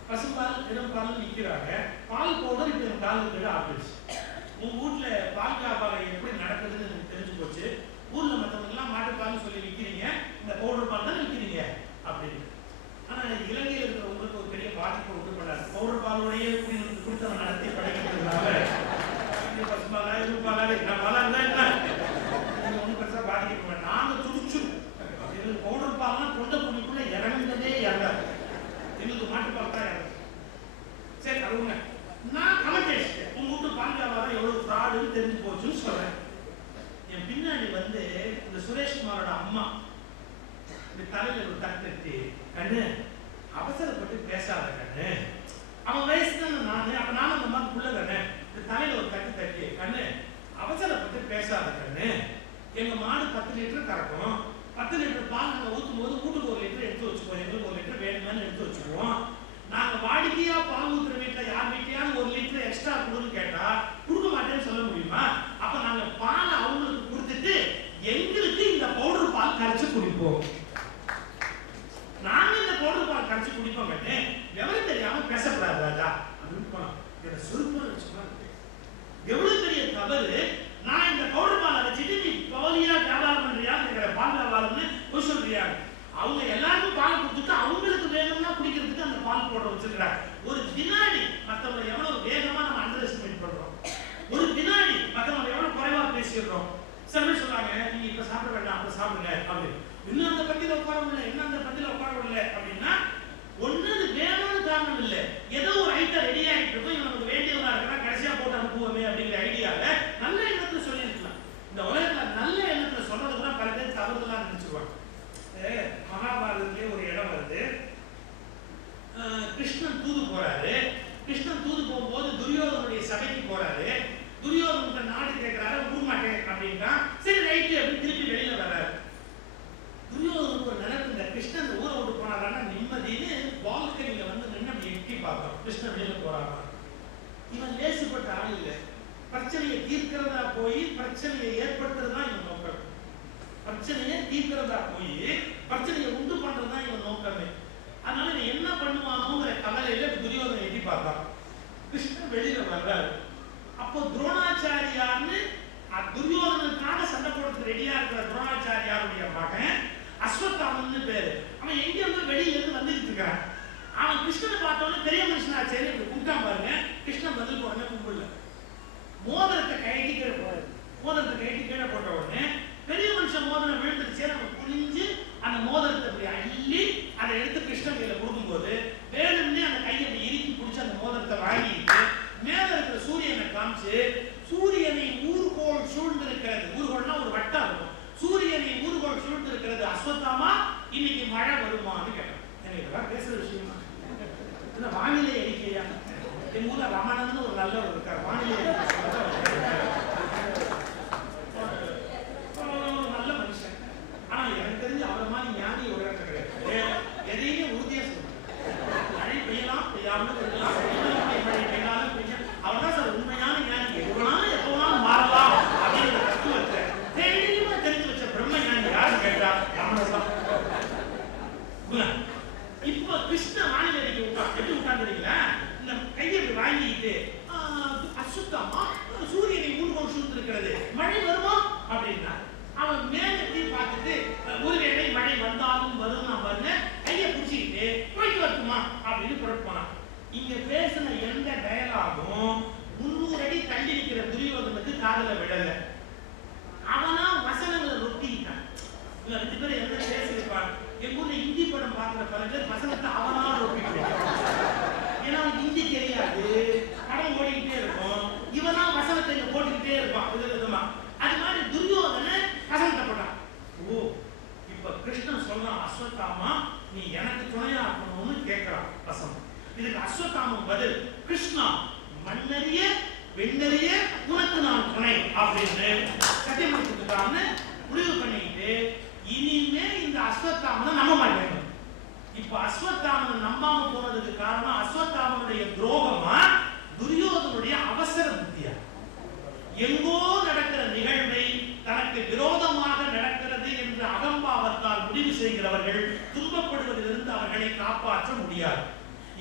பசும்பால் இளம்பால் நிற்கிறாங்க, பால் பவுடர் இப்ப என் காலுக்கு கீழே ஆப்பிடுச்சு. உங்க வீட்டுல பால் வியாபாரம் எப்படி நடக்குதுன்னு எனக்கு தெரிஞ்சு போச்சு. ஊர்ல மற்றவங்க எல்லாம் மாட்டுப்பால்னு சொல்லி விற்கிறீங்க, இந்த பவுடர் பால் தான் விற்கிறீங்க அப்படின்னு. ஆனா இலங்கையில் இருக்கிறவங்களுக்கு ஒரு பெரிய பாதிப்பு உண்டுபடாது. பவுடர் பாலோடையே குடித்தவன் நடத்தி படைக்கிறதுனால பசும்பாலா எதிர்பாலா பாலா இருந்தா என்ன ஒன்றும் பெருசா பாதிக்க மாட்டோம். நாங்க துடிச்சிருவோம். எங்களுக்கு பவுடர் பால்லாம் தொண்டை குடிக்குள்ள இறங்குனதே இறங்காது, எங்களுக்கு மாட்டுப்பால் தான் இறங்கும். சரி அதுங்க நான் கமெண்ட் அடிச்சிட்டேன், உங்க வீட்டு பால் வியாபாரம் எவ்வளவு ஃப்ராடுன்னு தெரிஞ்சு போச்சுன்னு சொல்றேன். என் பின்னாடி இந்த சுரேஷ்குமாரோட அம்மா இந்த தலையில ஒரு தட்டி, கண்ணு அவசரப்பட்டு பேசாத கண்ணு, அவன் வயசு தானே நானு, அப்ப நானும் அந்த அம்மாவுக்கு புள்ள தானே, இந்த தலையில ஒரு தட்டி, கண்ணு அவசரப்பட்டு பேசாத கண்ணு, எங்க மாடு 10 லிட்டர் கறக்கும், 10 லிட்டர் பால் நாங்க ஊற்றும் போது வீட்டுக்கு 1 லிட்டர் எடுத்து வச்சுக்குவோம், எங்களுக்கு 1 லிட்டர் வேணும்னு எடுத்து வச்சுக்குவோம். நாங்க வாடிக்கையா பால் ஊத்துற வீட்டுல யார் வீட்டையாவது 1 லிட்டர் எக்ஸ்ட்ரா கொடுன்னு கேட்டா கொடுக்க மாட்டேன்னு சொல்ல முடியுமா? அப்ப நாங்க பால் அவங்களுக்கு கொடுத்துட்டு எங்களுக்கு இந்த பவுடர் பால் கரைச்சு குடிப்போம். நாங்க இந்த பவுடர் பால் கரைச்சு குடிப்போம். விவரம் தெரியாம பேசக்கூடாது ராஜா அப்படின்னு போனோம். எவ்வளவு பெரிய தவறு. நான் இந்த பவுடர் பால் அரைச்சிட்டு நீ பவுலியா வியாபாரம் பண்றியா, பால் வியாபாரம்னு போய் சொல்றியா? அவங்க எல்லாருக்கும் பால் கொடுத்துட்டு அவங்களுக்கு வேணும்னா குடிக்கிறதுக்கு அந்த பால் பவுடர் வச்சிருக்கிறாங்க. ஒரு வினாடி மற்றவங்களை எவ்வளவு வேகமா நம்ம அண்டர் எஸ்டிமேட் பண்றோம், ஒரு வினாடி மற்றவங்களை எவ்வளவு குறைவா பேசிடுறோம். சில பேர் சொல்றாங்க, நீங்க இப்ப சாப்பிட வேண்டாம் அப்ப சாப்பிடுங்க அப்படின்னு. இன்னும் அந்த பத்தியில உட்கார முடியல, இன்னும் அந்த பத்தியில உட்கார முடியல அப்படின்னா ஒண்ணு வேணும்னு காரணம் இல்லை, ஏதோ ஒரு ஐட்டம் ரெடி ஆகிட்டு இருக்கும், நமக்கு வேண்டியவனா இருக்கிறா கடைசியா போட்டு அனுப்புவோமே அப்படிங்கிற ஐடியால நல்ல எண்ணத்துல சொல்லியிருக்கலாம். இந்த உலகத்துல நல்ல எண்ணத்துல தீர்க்கிறதா போய் பிரச்சனையை ஏற்படுத்துறதா இவன் நோக்கம். பிரச்சனையை தீர்க்கிறதா போய் பிரச்சனையை உண்டு பண்றதுதான் இவன் நோக்கமே. அதனால இவன் என்ன பண்ணுவானோங்கிற கவலையில துரியோதனை எட்டி பார்த்தான். கிருஷ்ணன் வெளியில வர்றாரு. அப்போ துரோணாச்சாரியார்னு துரியோதனுக்காக சண்டை போடுறதுக்கு ரெடியா இருக்கிற துரோணாச்சாரியாருடைய மகன் அஸ்வத்தாமன் பேரு. அவன் எங்க இருந்து வெளியில இருந்து வந்துட்டு இருக்கான். அவன் கிருஷ்ணனை பார்த்தோன்னு பெரிய மனுஷனாச்சேன்னு கூப்பிட்டான் பாருங்க. கிருஷ்ணன் பதில் உடனே கும்பிடல. மோதிரத்தை கைட்டி கீழே போட்ட உடனே பெரிய மனுஷன் மோதிரம் விழுந்துருச்சு. அவன் குனிஞ்சு அந்த மோதிரத்தை அப்படி அள்ளி அதை எடுத்து கிருஷ்ணன் கையில கொடுக்கும்போது வேணும்னே அந்த கையை இறுக்கி பிடிச்சி அந்த மோதிரத்தை வாங்கிட்டு மேல இருக்கிற சூரியனை காமிச்சு, சூரியனை ஊர்கோள் சூழ்ந்திருக்கிறது, ஊர்கோள்னா ஒரு வட்டம் இருக்கும், சூரியனை ஊர்கோள் சூழ்ந்திருக்கிறது அஸ்வத்தாமா, இன்னைக்கு மழை வருமான்னு கேட்டான். எனக்கு பேசுற விஷயமா வானிலை அறிக்கையா? என் ஊர்ல ரமணன் ஒரு நல்லவர் இருக்கார், வானிலை நல்ல மனுஷன். ஆனா எனக்கு தெரிஞ்சு அவரை மாதிரி ஞானி ஒரு இடத்துல கிடையாது. எதையுமே உறுதியா சொல்லுவாங்க. மழை பெய்யலாம், பெய்யாமல் இருக்கலாம், மழை பெய்யாலும் பெய்யலாம். அவர் தான் சார் உண்மையான ஞானி. எவ்வளவு எப்போனாலும் மாறலாம் அப்படிங்கிற தத்துவத்தை தெளிவா தெரிஞ்சு வச்ச பிரம்ம ஞானி யாரு கேட்டா ரமணன் தான். இப்ப கிருஷ்ண வானிலை அறிக்கை எப்படி உட்கார்ந்துருக்கீங்களா? இந்த கையை வாங்கிட்டு அசுத்தமா சூரியனை ஊர்கோள் சூழ்ந்திருக்கிறது, மழை வருமா அப்படின்னா அவன் மேலத்தி பார்த்துட்டு ஒருவேளை மழை வந்தாலும் வரும் நான் பாருங்க, கையை பிடிச்சிக்கிட்டு போயிட்டு வரட்டுமா அப்படின்னு புறப்பான். இங்க பேசின எந்த டயலாகும் 300 அடி தள்ளி நிற்கிற துரியோதனுக்கு காதுல விடல. அவனா வசனங்களை ரொட்டிட்டான். இவங்க 2 பேரும் என்ன பேசியிருப்பான். எங்க ஊர்ல ஹிந்தி படம் பார்க்கிற பல பேர் வசனத்தை அவனா ரொட்டிட்டு, ஏன்னா அவனுக்கு ஹிந்தி தெரியாது, படம் ஓடிக்கிட்டே இருக்கும், இவனா வசனத்தை இங்க போட்டுக்கிட்டே இருப்பான் விதவிதமா. அது மாதிரி துரியோதனை வசனத்தை போட்டான். ஓ, இப்ப கிருஷ்ணன் சொல்றான், அஸ்வத்தாமா நீ எனக்கு துணையா இருக்கணும்னு கேட்கிறான் வசனம். இதுக்கு அஸ்வத்தாமன் பதில், கிருஷ்ணா மண்ணறிய பெண்ணறிய உனக்கு நான் துணை அப்படின்னு சத்தியம் கொடுத்துட்டான்னு முடிவு பண்ணிட்டு இனிமே இந்த அஸ்வத்தாமனை நம்ப மாட்டேன். இப்ப அஸ்வத்தாமனை நம்பாம போனதுக்கு காரணம் அஸ்வத்தாமனுடைய துரோகமா துரியோதனுடைய அவசர புத்தியா? எங்கோ நடக்கிற நிகழ்வை தனக்கு விரோதமாக நடக்கிறது என்று அகம்பாவத்தால் முடிவு செய்கிறவர்கள் துன்பப்படுவதிலிருந்து அவர்களை காப்பாற்ற முடியாது.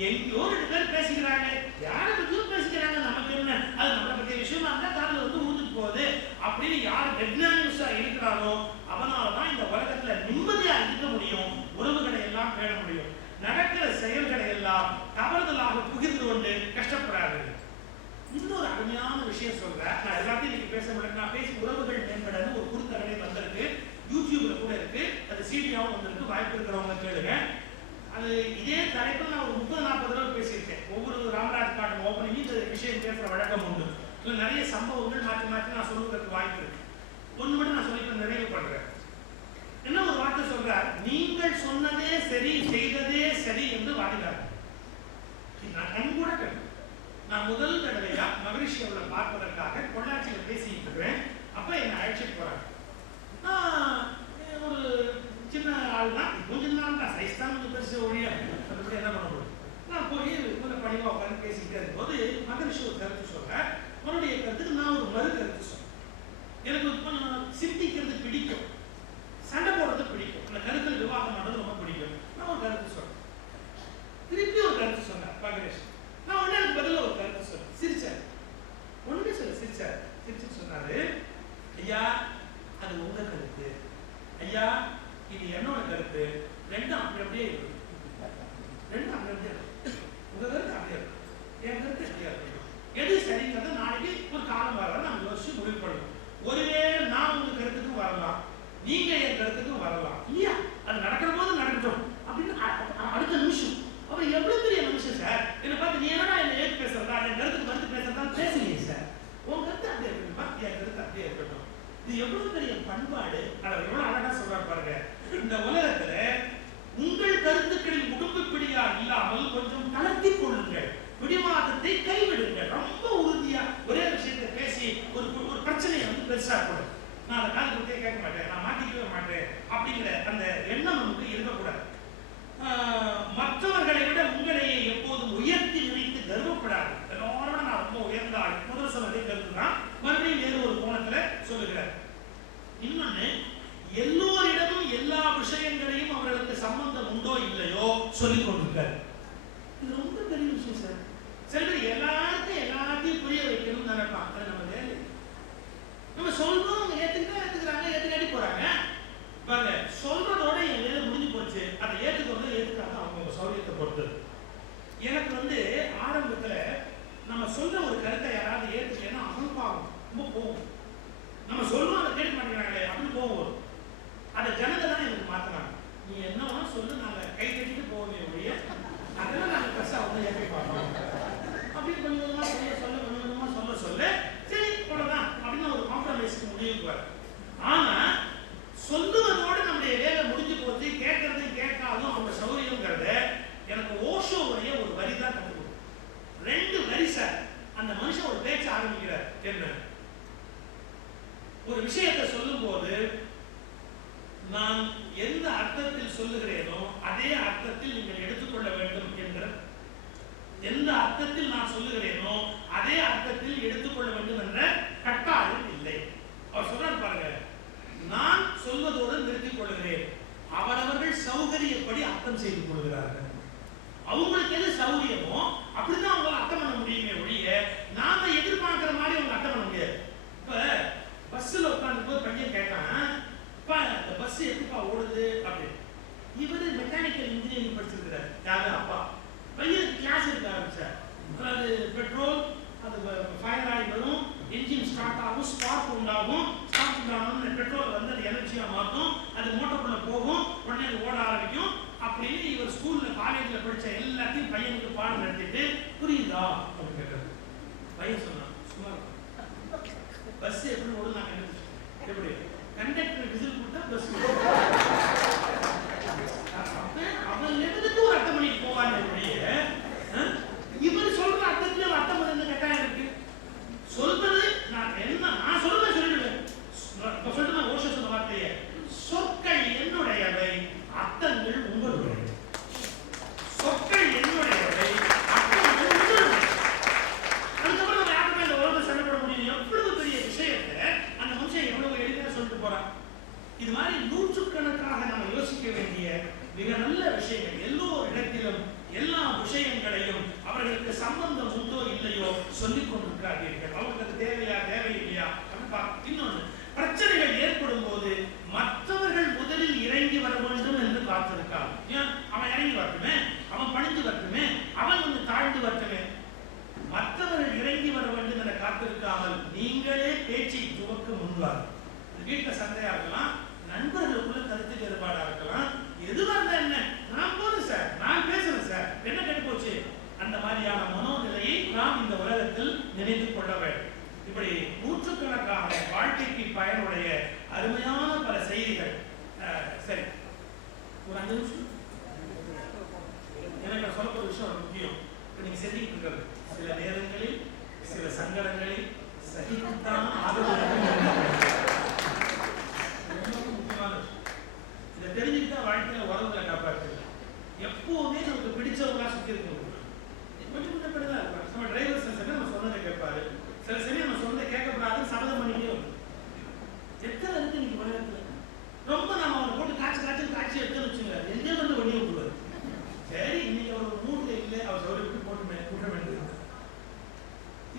எங்கோ 2 பேர் பேசிக்கிறாங்க, யாரை பத்தியும் பேசிக்கிறாங்க, நமக்கு என்ன, அது நம்மளை பற்றிய விஷயமா இருந்தா காலில் வந்து ஊந்துட்டு போகுது அப்படின்னு யார் வெட்னானிஸா இருக்கிறானோ அவனால்தான் இந்த உலகத்துல நிம்மதியா இருக்க முடியும், உறவுகளை எல்லாம் பேண முடியும். நடக்கிற செயல்களை எல்லாம் தவறுதலாக புகிர்ந்து கொண்டு கஷ்டப்படாது. இன்னொரு அருமையான விஷயம் சொல்றேன், நான் எல்லாத்தையும் இன்னைக்கு பேச முடியாது. நான் பேசி உறவுகள் மேம்படன்னு ஒரு குறுக்கடலை வந்திருக்கு, யூடியூப்ல கூட இருக்கு, அது சீடியாவும் வந்திருக்கு, வாய்ப்பு இருக்கிறவங்க கேளுங்க. அது இதே தலைப்பில் நான் ஒரு 30-40 தடவை பேசியிருக்கேன். ஒவ்வொரு ராமராஜ் காட்டன் ஓப்பனிங் இந்த விஷயம் பேசுற வழக்கம் உண்டு. இல்லை நிறைய சம்பவங்கள் மாற்றி மாற்றி நான் சொல்வதற்கு வாய்ப்பு இருக்கு. ஒன்று மட்டும் நான் சொல்லி நிறைவு பண்றேன். என்ன ஒரு வார்த்தை சொல்றார், நீங்கள் சொன்னதே சரி செய்ததே சரி என்று வாதிடார். நான் கண் கூட கேட்டேன். நான் முதல் தடவையா மகரிஷி அவளை பார்ப்பதற்காக பொள்ளாச்சியில பேசிட்டு இருக்கிறேன். அப்ப என்னை அழைச்சிட்டு போறாங்க. நான் ஒரு சின்ன ஆள் தான், கொஞ்சம் நாள் தான், சைஸ் தான் கொஞ்சம் பெருசு ஒழிய அதுபடி என்ன பண்ண முடியும். நான் போய் கொஞ்சம் பணிவாக உட்காந்து பேசிக்கிட்டே இருக்கும்போது மகரிஷி ஒரு கருத்து சொல்றேன். அவருடைய கருத்துக்கு நான் ஒரு மறு கருத்து சொல்றேன். எனக்கு கொஞ்சம் சிந்திக்கிறது பிடிக்கும், சண்டை போடுறது பிடிக்கும், அந்த கருத்தில் விவாதம் பண்ணுறது ரொம்ப பிடிக்கும். நான் ஒரு கருத்து சொல்றேன், திருப்பி ஒரு கருத்து சொன்னேன் மகரிஷி. நான் உடனே எனக்கு பதில் ஒரு கருத்து சொன்னேன், சிரிச்சார். ஒண்ணுமே சொல்ல சிரிச்சார். சிரிச்சு சொன்னாரு, ஐயா அது உங்க கருத்து, ஐயா இது என்னோட கருத்து, ரெண்டும் அப்படி அப்படியே இருக்கு, ரெண்டும் அப்படி அப்படியே இருக்கு, உங்க கருத்து அப்படியே இருக்கு, என் கருத்து அப்படியே இருக்கு, எது சரிங்கிறத நாளைக்கு ஒரு காலம் வர நம்ம யோசிச்சு முடிவு பண்ணணும். ஒருவேளை நான் உங்க கருத்துக்கும் வரலாம், நீங்க என் கருத்துக்கும் வரலாம், இல்லையா? அது நடக்கிற போது நடக்கட்டும் அப்படின்னு அடுத்த நிமிஷம் அவர் எவ்வளவு பெரிய மனுஷன் சார், என்னை பார்த்து நீ என்னடா என்ன ஏற்று பேசுறதா, என் கருத்துக்கு வந்து பேசுறதா பேசுறீங்க சார், உன் கருத்து அப்படியே இருக்கணுமா, என் கருத்து அப்படியே இருக்கட்டும். இது எவ்வளவு பெரிய பண்பாடு, அவர் எவ்வளவு அழகா சொல்றாரு பாருங்க. இந்த உலகத்துல உங்கள் கருத்துக்களில் உடம்பு பிடியா இல்லாமல் கொஞ்சம் தளர்த்தி கொள்ளுங்கள், பிடிவாதத்தை கைவிடுங்கள். ரொம்ப உறுதியா ஒரே விஷயத்தை பேசி ஒரு பிரச்சனையை வந்து பெருசா கொடுங்க. நான் அதை காது கொடுத்தே கேட்க மாட்டேன், நான் மாட்டிக்கவே மாட்டேன் அப்படிங்கிற அந்த எண்ணம் நமக்கு இருக்கக்கூடாது. மற்றவர்களை விட உங்களையே எப்போதும் உயர்த்தி நினைத்து கர்வப்படாது. எல்லாரோட நான் ரொம்ப உயர்ந்த ஆள், முதல் சொன்னதே கருத்து தான். மறுபடியும் வேறு ஒரு கோணத்துல சொல்லுகிறார். இன்னொன்னு, எல்லோரிடமும் எல்லா விஷயங்களையும் அவர்களுக்கு சம்பந்தம் உண்டோ இல்லையோ சொல்லிக் கொண்டிருக்காரு. இது ரொம்ப பெரிய விஷயம் சார். சில பேர் எல்லாத்தையும் எல்லாத்தையும் புரிய வைக்கணும்னு நினைப்பாங்க. அது நம்ம வேலை. நம்ம சொல்றோம், அவங்க ஏத்துக்கிறாங்க, ஏத்துக்காட்டி போறாங்க. பாருங்க, சொல்றதோட என் வேலை முடிஞ்சு போச்சு. அதை ஏத்துக்கிறத ஏத்துக்காக அவங்க சௌரியத்தை பொறுத்தது. எனக்கு ஆரம்பத்துல நம்ம சொல்ற ஒரு கருத்தை யாராவது ஏத்துக்கலைன்னா அகம்பாவம் ரொம்ப போகும். நம்ம சொல்றோம், அதை கேட்க மாட்டேங்கிறாங்களே அப்படின்னு போகும். அதை ஜனங்க தான் எனக்கு மாத்தினாங்க. நீ என்னவா சொல்லு, நாங்க கை கட்டிட்டு போவோமே ஒழிய அதெல்லாம் நாங்க பெருசா ஏற்றி பார்ப்போம் அப்படின்னு கொஞ்சமா சொல்ல சரி அவ்வளவுதான் அப்படின்னு ஒரு காம்ப்ரமைஸ்க்கு முடிவுக்கு வர. ஆனா சொல்லுவதோடு நம்முடைய வேலை முடிஞ்சு போச்சு. கேட்கறதையும் கேட்காதும் அவங்க சௌரியங்கிறத எனக்கு ஓஷோவுடைய ஒரு வரி தான் கற்றுக் கொடுக்கும். 2 வரி சார். அந்த மனுஷன் ஒரு பேச்சு ஆரம்பிக்கிறார். என்ன ஒரு விஷயத்தை சொல்லும் போது நான் எந்த அர்த்தத்தில் சொல்லுகிறேனோ அதே அர்த்தத்தில் நீங்கள் எடுத்துக்கொள்ள வேண்டும் என்கிற, எந்த அர்த்தத்தில் நான் சொல்லுகிறேனோ அதே அர்த்தத்தில் எடுத்துக்கொள்ள வேண்டும் என்ற கட்டாயம் இல்லை. அவர் சொல்றாரு பாருங்க, நான் சொல்வதோடு நிறுத்திக் கொள்கிறேன். அவரவர்கள் சௌகரியப்படி அர்த்தம் செய்து கொள்கிறார்கள். அவங்களுக்கு எது சௌகரியமோ அப்படிதான் அவங்களால அர்த்தம் பண்ண முடியுமே ஒழிய நாம எதிர்பார்க்கிற மாதிரி அவங்க அர்த்தம் பண்ண முடியாது. இப்ப பஸ்ல உட்கார்ந்து போது பையன் கேட்டான், இந்த பஸ் எப்படிப்பா ஓடுது அப்படின்னு. இவரு மெக்கானிக்கல் இன்ஜினியரிங் படிச்சிருக்கிறார். யாரு? அப்பா. பையனுக்கு கிளாஸ் எடுக்க ஆரம்பிச்சார். அதாவது பெட்ரோல் அது ஃபயர் ஆகி வரும், என்ஜின் ஸ்டார்ட் ஆகும், ஸ்பார்க் உண்டாகும், ஸ்பார்க் உண்டாகணும், பெட்ரோல் அது எனர்ஜியா மாற்றும், அது மோட்டருக்குள்ள போகும், உடனே அது ஓட ஆரம்பிக்கும் அப்படின்னு இவர் ஸ்கூல்ல காலேஜ்ல படிச்ச எல்லாத்தையும் பையனுக்கு பாடம் நடத்திட்டு புரியுதா அப்படின்னு கேட்டாரு. பையன் சொன்னான், சுமார் பஸ் எப்படி ஓடுது நான் கண்டுபிடிச்சேன். எப்படி கண்டக்டர் விசில் கொடுத்தா பஸ் அவன் எதுக்கு ஒரு அர்த்தம் பண்ணிட்டு போவான்னு ஒழிய இவர் சொல்ற அர்த்தத்துல அர்த்தம் பண்ண கட்டாயம் இருக்கு. சொல்றது நான் சொல்றதை சொல்லிடுவேன். இப்ப சொல்லிட்டு நான் ஓஷோ சொன்ன வார்த்தையே, சொற்கள் என்னுடையவை, அர்த்தங்கள் உங்களுடைய. சொற்கள் என்னுடையவை, அர்த்தங்கள் உங்களுடைய. அதுக்கப்புறம் நம்ம யாருமே இந்த உலகத்தை சண்டைப்பட முடியும். எவ்வளவு பெரிய விஷயத்தை அந்த மனுஷன் எவ்வளவு எளிமையா சொல்லிட்டு போறான். இது மாதிரி நூற்றுக்கணக்காக நம்ம யோசிக்க வேண்டிய மிக நல்ல விஷயங்கள். எல்லோர் இடத்திலும் எல்லா விஷயங்களையும் அவர்களுக்கு சம்பந்தம் உண்டோ இல்லையோ சொல்லிக் கொண்டிருக்கிறார்கள். அவர்களுக்கு தேவையா தேவையில்லையா. இன்னொன்று, பிரச்சனைகள் ஏற்படும் போது மற்றவர்கள் முதலில் இறங்கி வர வேண்டும் என்று காத்திருக்காங்க. ஏன் அவன் இறங்கி வரட்டுமே, அவன் பணிந்து வரட்டுமே, அவன் தாழ்ந்து வரட்டுமே. மற்றவர்கள் இறங்கி வர வேண்டும் என காத்திருக்காமல் நீங்களே பேச்சை துவக்க முன்வார். வீட்டுல சண்டையா இருக்கலாம், நண்பர்களுக்குள்ள கருத்து வேறுபாடா இருக்கலாம், எதுவா இருந்தா என்ன, நான் போறேன் சார், நான் பேசுறேன் சார், என்ன கெட்டு போச்சு, அந்த மாதிரியான மனோநிலையை நாம் இந்த உலகத்தில் நினைத்துக் கொள்ள வேண்டும். இப்படி நூற்றுக்கணக்கான வாழ்க்கைக்கு பயனுடைய அருமையான பல செய்திகள். சரி, ஒரு 5 நிமிஷம் எனக்கு சொல்லப்போற விஷயம் முக்கியம். நீங்க செஞ்சுக்கிட்டு இருக்கிறது சில நேரங்களில் சில சங்கடங்களில் சகித்தான் முக்கியமான விஷயம். இதை தெரிஞ்சுக்கிட்டா வாழ்க்கையில உறவுகளை காப்பாற்று. எப்பவுமே நமக்கு பிடிச்சவங்களா சுத்தி இருக்கணும். கொஞ்சம் கொஞ்சம் பேருதான் இருப்பாங்க. நம்ம டிரைவர் சில சமயம் நம்ம சொன்னதை கேட்பாரு, சில சமயம் நம்ம சொன்னதை கேட்கக்கூடாதுன்னு சபதம் பண்ணிட்டே வரும். எத்தனை இருக்கு இன்னைக்கு உலகத்துல. ரொம்ப நம்ம அவனை போட்டு காட்சி எடுத்துன்னு வச்சுங்க, எங்கே வந்து ஒண்ணி விட்டுருவாரு. சரி, இன்னைக்கு அவர் மூட்ல இல்லை, அவர் சோறு விட்டு போட்டு கூட்ட வேண்டியது.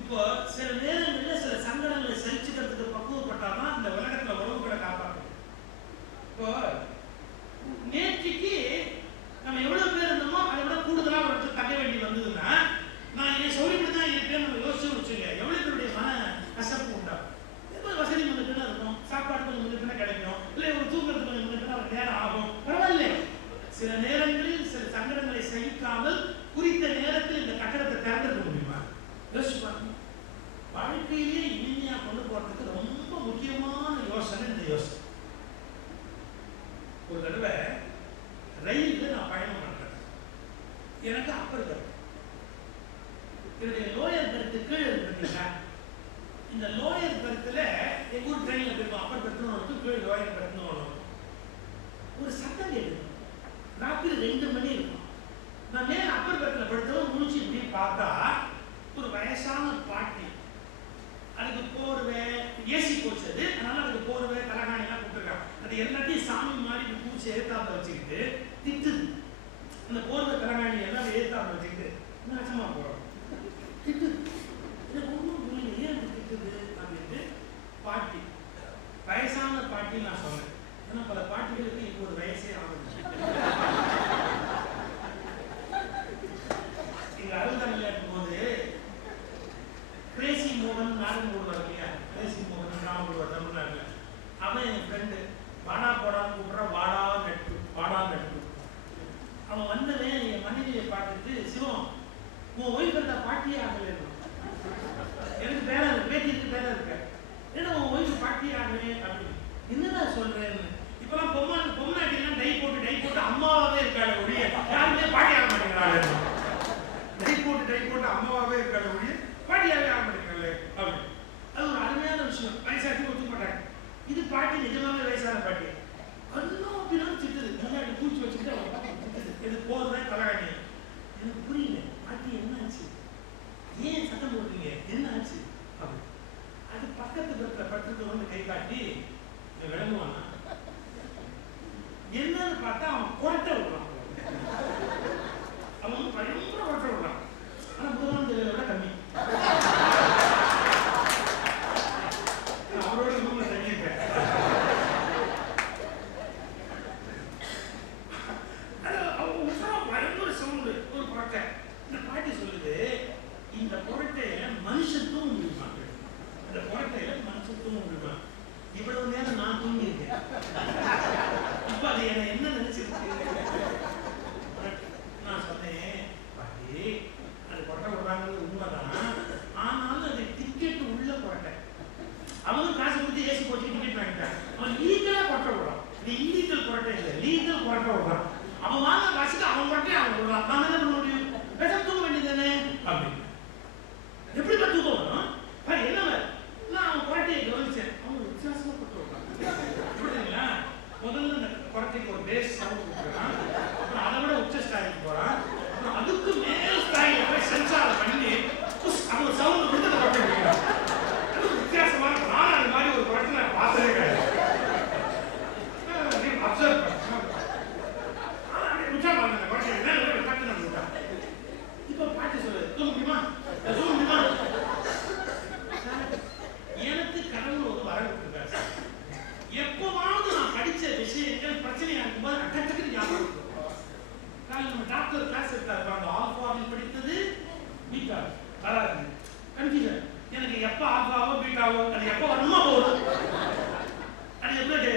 இப்போ சில நேரங்களில் சில சங்கடங்களை சகிச்சுக்கிறதுக்கு பக்குவப்பட்டாதான் இந்த உலகத்துல உறவுகளை காப்பாற்றும். இப்போ நேற்றுக்கு நம்ம எவ்வளவு பேர் இருந்தோமோ அதை விட கூடுதலா ஒரு இடத்துல தக்க வேண்டி வந்ததுன்னா நான் என் சௌரியப்படி தான் இருப்பேன் நம்ம யோசிச்சு வச்சுங்க, எவ்வளவு பேருடைய மன கசப்பு உண்டாகும். எப்போ வசதி முன்னுக்குன்னா இருக்கும், சாப்பாடு கொஞ்சம் முன்னுக்குன்னா கிடைக்கும், இல்லை ஒரு தூக்கத்துக்கு கொஞ்சம் முன்னுக்குன்னா ஒரு நேரம் ஆகும், பரவாயில்ல. சில நேரங்களில் சில சங்கடங்களை சகிக்காமல் குறித்த நேரத்தில் இந்த கட்டடத்தை திறந்துக்க முடியுமா? யோசிச்சு பாருங்க. வாழ்க்கையிலே இனிமையா கொண்டு போறதுக்கு ரொம்ப முக்கியமான யோசனை இந்த யோசனை. ஒரு தடவை ரயில்ல நான் பயணம் பண்றேன். எனக்கு அப்பர் பெர்த், என்னுடைய லோயர் பெர்த்து கீழே இருக்குங்களா. இந்த லோயர் பெர்த்துல எங்க ஊர் ட்ரெயின்ல போயிருக்கோம், அப்பர் பெர்த்னு ஒன்று, கீழே லோயர் பெர்த்னு ஒன்று. ஒரு சத்தம் கேட்குது. ராத்திரி 2 மணி இருக்கும். நான் மேல அப்பர் பெர்த்ல படுத்தவன் முடிச்சு இப்படி பார்த்தா ஒரு வயசான பாட்டி, அதுக்கு போர்வை அது எல்லாத்தையும் சாமி மாதிரி பூச்சி ஏத்தாப்புல வச்சுக்கிட்டு திட்டுது. அந்த போர்வை தலைகாணி எல்லாம் ஏத்தாப்புல வச்சுக்கிட்டு நாச்சமா போறோம் திட்டுது. ஒன்றும் புரியல, ஏன் திட்டுது அப்படின்ட்டு பாட்டி, வயசான பாட்டி நான் சொன்னேன். ஏன்னா பல பாட்டிகளுக்கு இப்போ ஒரு வயசே ஆகுது. எங்க அறுபதாண்டுல இருக்கும்போது கிரேசி மோகன் நாடகம் போடுவார் இல்லையா, கிரேசி மோகன் நாடகம் போடுவார் தமிழ்நாட்டில். அவன் என் ஃப்ரெண்டு, வாடா போடான்னு கூப்பிட்ற, வாடா நட்பு வாடா நட்பு. அவன் வந்தவன் என் மனைவியை பார்த்துட்டு, சிவம் உன் ஒய்ஃப் இருந்தா பாட்டியே ஆகலை, எனக்கு பேரா இருக்கு, பேட்டிக்கு பேரா இருக்க, ஏன்னா உன் ஒய்ஃப் பாட்டியே ஆகலே அப்படின்னு. என்னடா சொல்றேன்னு, இப்பெல்லாம் பொம்னாட்டிலாம் டை போட்டு அம்மாவாவே இருக்காளே ஒழிய யாருமே பாட்டி ஆக மாட்டேங்கிறாள். டை போட்டு அம்மாவாவே இருக்காளே ஒழிய பாட்டியாவே ஆக மாட்டேங்கிறாளே அப்படின்னு. அது ஒரு அருமையான விஷயம். வயசாச்சு ஒத்துக்க மாட்டாங்க. இது பாட்டி நிஜமாவே வயசான பாட்டி. இன்னும் அப்படின்னா திட்டுது, முன்னாடி பூச்சி வச்சுட்டு திட்டுது. இது போதுதான் தலைகாணி. எனக்கு புரியல, பாட்டி என்ன ஆச்சு, ஏன் சத்தம் போடுறீங்க, என்ன ஆச்சு அப்படி. அது பக்கத்து பக்கத்துல வந்து கை காட்டி விளங்குவானா என்னன்னு பார்த்தா அவன் குரட்டை விடுறான். அவன் வந்து பயங்கர குரட்டை விடுறான். ஆனா முதலாம் தெரியல விட கம்மி. அவரோட ரூம்ல தங்கியிருக்கேன். அவன் உற்சாகம் பயங்கர சவுண்டு, ஒரு குரட்டை. இந்த பாட்டி சொல்லுது, இந்த குரட்டையில மனுஷன் தூங்க முடியுமா, இந்த குரட்டையில மனுஷன் தூங்க முடியுமா. இவ்வளவு நேரம் நான் தூங்கியிருக்கேன், இப்ப அது என்ன நினைச்சிருக்கு. நான் சொன்னேன், பாட்டி அது கொட்டை விடுறாங்கிறது உண்மைதான், ஆனாலும் அது டிக்கெட் உள்ள கொட்டை. அவனும் காசு கொடுத்து ஏசி போச்சு டிக்கெட் வாங்கிட்டான். அவன் லீகலா கொட்டை விடுறான். இது இல்லீகல் கொட்டை இல்லை, லீகல் கொட்டை விடுறான். அவன் வாங்க காசுக்கு அவன் கொட்டையை அவன் விடுறான். நான் என்ன பண்ண முடியும், பேச தூங்க வேண்டியதானே அப்படின்னு. எப்படி தூக்கம் வரும் என்ன. நான் அவன் கொட்டையை கவனிச்சேன், அவன் வித்தியாசமா கொட்டை விடுறான். புரியுதுங்களா, முதல்ல இந்த குரட்டைக்கு ஒரு பேஸ் சவுண்ட் கொடுக்குறான், அப்புறம் அதை விட உச்ச ஸ்டாயிலுக்கு போறான், அப்புறம் அதுக்கு மேல் ஸ்டாயில போய் சென்சார் பண்ணி அவங்க சவுண்ட் கொடுத்து அந்த குரட்டை பிடிக்கிறான். அது வித்தியாசமான, நான் அது மாதிரி ஒரு குரட்டை நான் பார்த்ததே கிடையாது. அப்சர்வ் பண்ண உச்சா பாருங்க, அந்த குரட்டை என்ன டக்குன்னு விட்டான். இப்போ பாட்டு சொல்லு, தூங்க முடியுமா, தூங்க முடியுமா. எனக்கு கடவுள் ஒரு வர விட்டுருக்காரு சார். எப்பவாவது நான் படிச்ச விஷயங்கள் பிரச்சனையா இருக்கும்போது அட்டத்துக்கு ஞாபகம் இருக்கும். நம்ம டாக்டர் கிளாஸ் எடுத்தாரு, ஆல்பாவில் படித்தது பீட்டா வராது, கன்ஃபியூஷன். எனக்கு எப்ப ஆல்பாவோ பீட்டாவோ அது எப்ப வரணுமா போகும், அது எப்படி.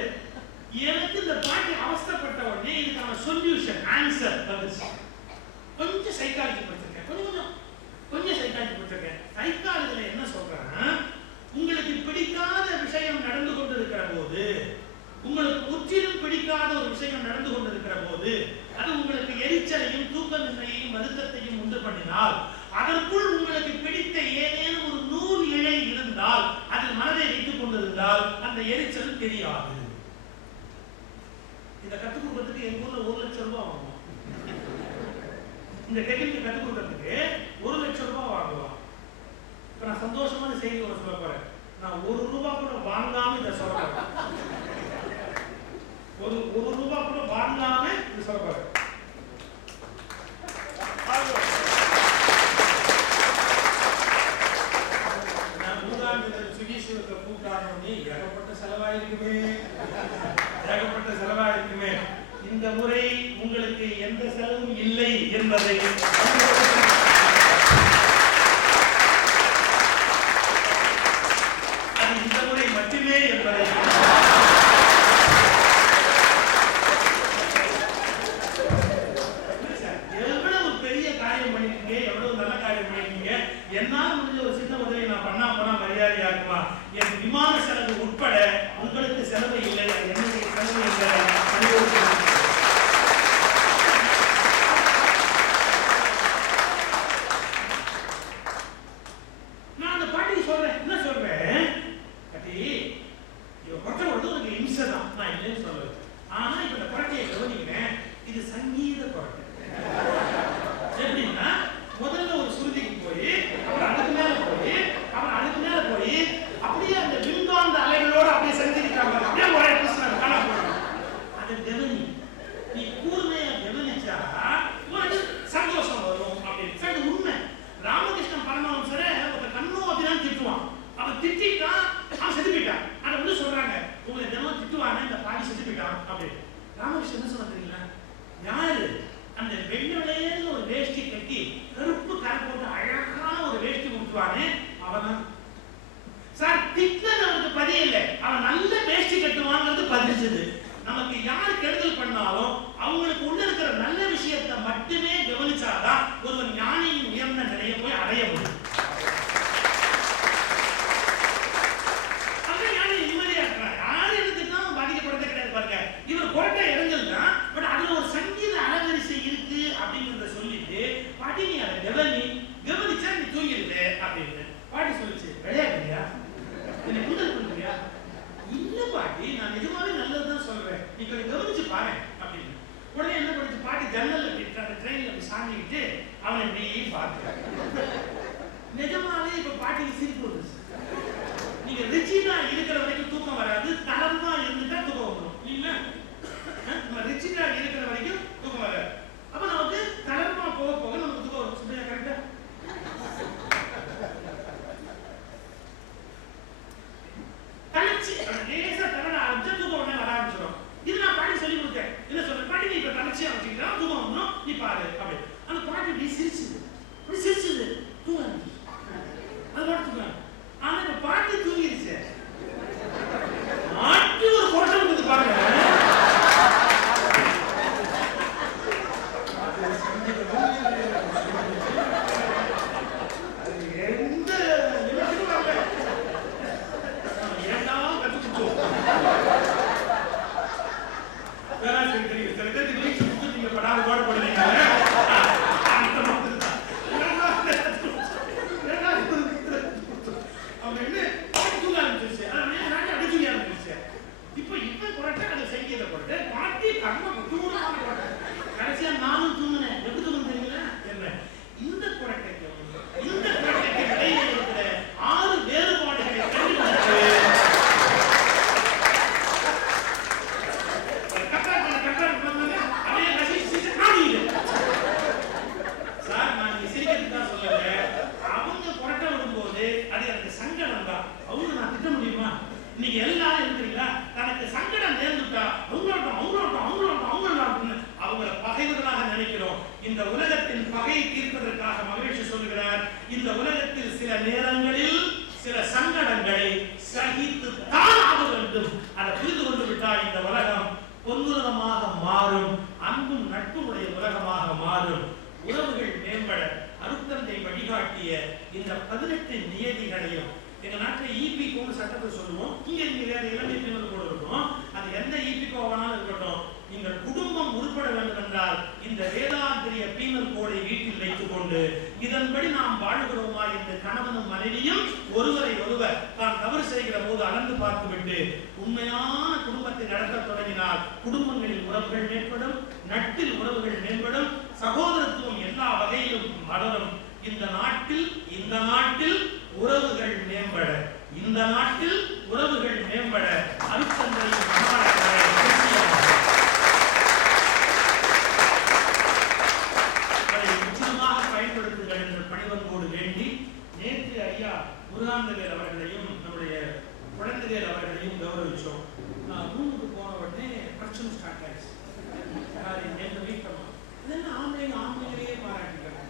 எனக்கு இந்த பாட்டி அவஸ்தப்பட்ட உடனே இதுக்கான சொல்யூஷன் ஆன்சர் வந்துச்சு. கொஞ்சம் சைக்காலஜி படிச்சிருக்கேன், கொஞ்சம் சைக்காலஜி படிச்சிருக்கேன். சைக்காலஜில என்ன சொல்றேன்னா, உங்களுக்கு பிடிக்காத விஷயம் நடந்து கொண்டிருக்கிற போது, உங்களுக்கு முற்றிலும் பிடிக்காத ஒரு விஷயம் நடந்து கொண்டிருக்கிற போது, அது உங்களுக்கு எரிச்சலையும் தூக்கமின்மையையும் வருத்தத்தையும் உண்டு பண்ணினால், அதற்குள் உங்களுக்கு பிடித்த ஏதேனும் ஒரு நூல் இழை இருந்தால், அதில் மனதை வைத்துக் கொண்டிருந்தால் அந்த எரிச்சல் தெரியாது. இந்த கற்றுக் கொடுக்கறதுக்கு எங்க ஊர்ல 1 லட்சம் ரூபாய் வாங்குவோம். இந்த டெக்னிக் கற்றுக் கொடுக்கறதுக்கு 1 லட்சம் ரூபாய் வாங்குவோம். இப்ப நான் சந்தோஷமான செய்தி ஒன்று சொல்ல போறேன். நான் 1 ரூபாய் கூட வாங்காம இதை சொல்ல போறேன். 1 ரூபாய் கூட வாங்காம இதை சொல்ல போறேன். நான் மூதாண்டில் சுகீஸ்வரத்தை கூப்பிட்டாருன்னு ஏகப்பட்ட செலவாயிருக்குமே. இந்த முறை உங்களுக்கு எந்த செலவும் இல்லை என்பதை இந்த முறை மட்டுமே என்பதை எவ்வளவு பெரிய காரியம் பண்ணிருக்கீங்க, எவ்வளவு நல்ல காரியம் பண்ணிருக்கீங்க. என்னால் முடிஞ்ச ஒரு சின்ன உதவி நான் பண்ணா போனா மரியாதை ஆகுமா. என் விமான செலவு உட்பட உங்களுக்கு செலவு இல்லை, என்னுடைய செலவு இல்லை. இன்னைக்கு எல்லாரும் இருக்கிறீங்களா தனக்கு சங்கடம் நேர்ந்துட்டா அவங்கள பகைவர்களாக நினைக்கிறோம். இந்த உலகத்தின் பகையை தீர்ப்பதற்காக மகிழ்ச்சி சொல்கிறார், இந்த உலகத்தில் சில நேரங்களில் சில சங்கடங்களை சகித்துத்தான் ஆக வேண்டும். அதை புரிந்து கொண்டு விட்டால் இந்த உலகம் பொன்னுலகமாக மாறும், அன்பும் நட்புடைய உலகமாக மாறும், உறவுகள் மேம்பட அருத்தந்தை வழிகாட்டிய இந்த 18 நியதிகளையும் எங்க நாட்டில் ஈபிகோன்னு சட்டத்தை சொல்லுவோம். இங்க வேற இலங்கை பீனல் கோடு இருக்கும். அது எந்த ஈபிகோ வேணாலும் இருக்கட்டும், நீங்கள் குடும்பம் உருப்பட வேண்டும் என்றால் இந்த வேதாந்திரிய பீனல் கோடை வீட்டில் வைத்துக் கொண்டு இதன்படி நாம் வாழ்கிறோமா என்று கணவனும் மனைவியும் ஒருவரை ஒருவர் தான் தவறு செய்கிற போது அளந்து பார்த்துவிட்டு உண்மையான குடும்பத்தை நடத்த தொடங்கினால் குடும்பங்களில் உறவுகள் மேம்படும், நட்பில் உறவுகள் மேம்படும், சகோதரத்துவம் எல்லா வகையிலும் வளரும். இந்த நாட்டில் உறவுகள் மேம்பட, இந்த நாட்டில் உறவுகள் மேம்பட அருத்தந்தையும் முற்றிலுமாக பயன்படுத்துங்கள் என்ற பணிவன்போடு வேண்டி நேற்று ஐயா முருகானந்தவேல் அவர்களையும் நம்முடைய குழந்தைவேல் அவர்களையும் கௌரவிச்சோம். ரூமுக்கு போன உடனே பிரச்சனை ஸ்டார்ட் ஆயிடுச்சு. எங்க வீட்டமா இதெல்லாம் ஆம்பளைங்களையே பாராட்டிக்கிறாங்க.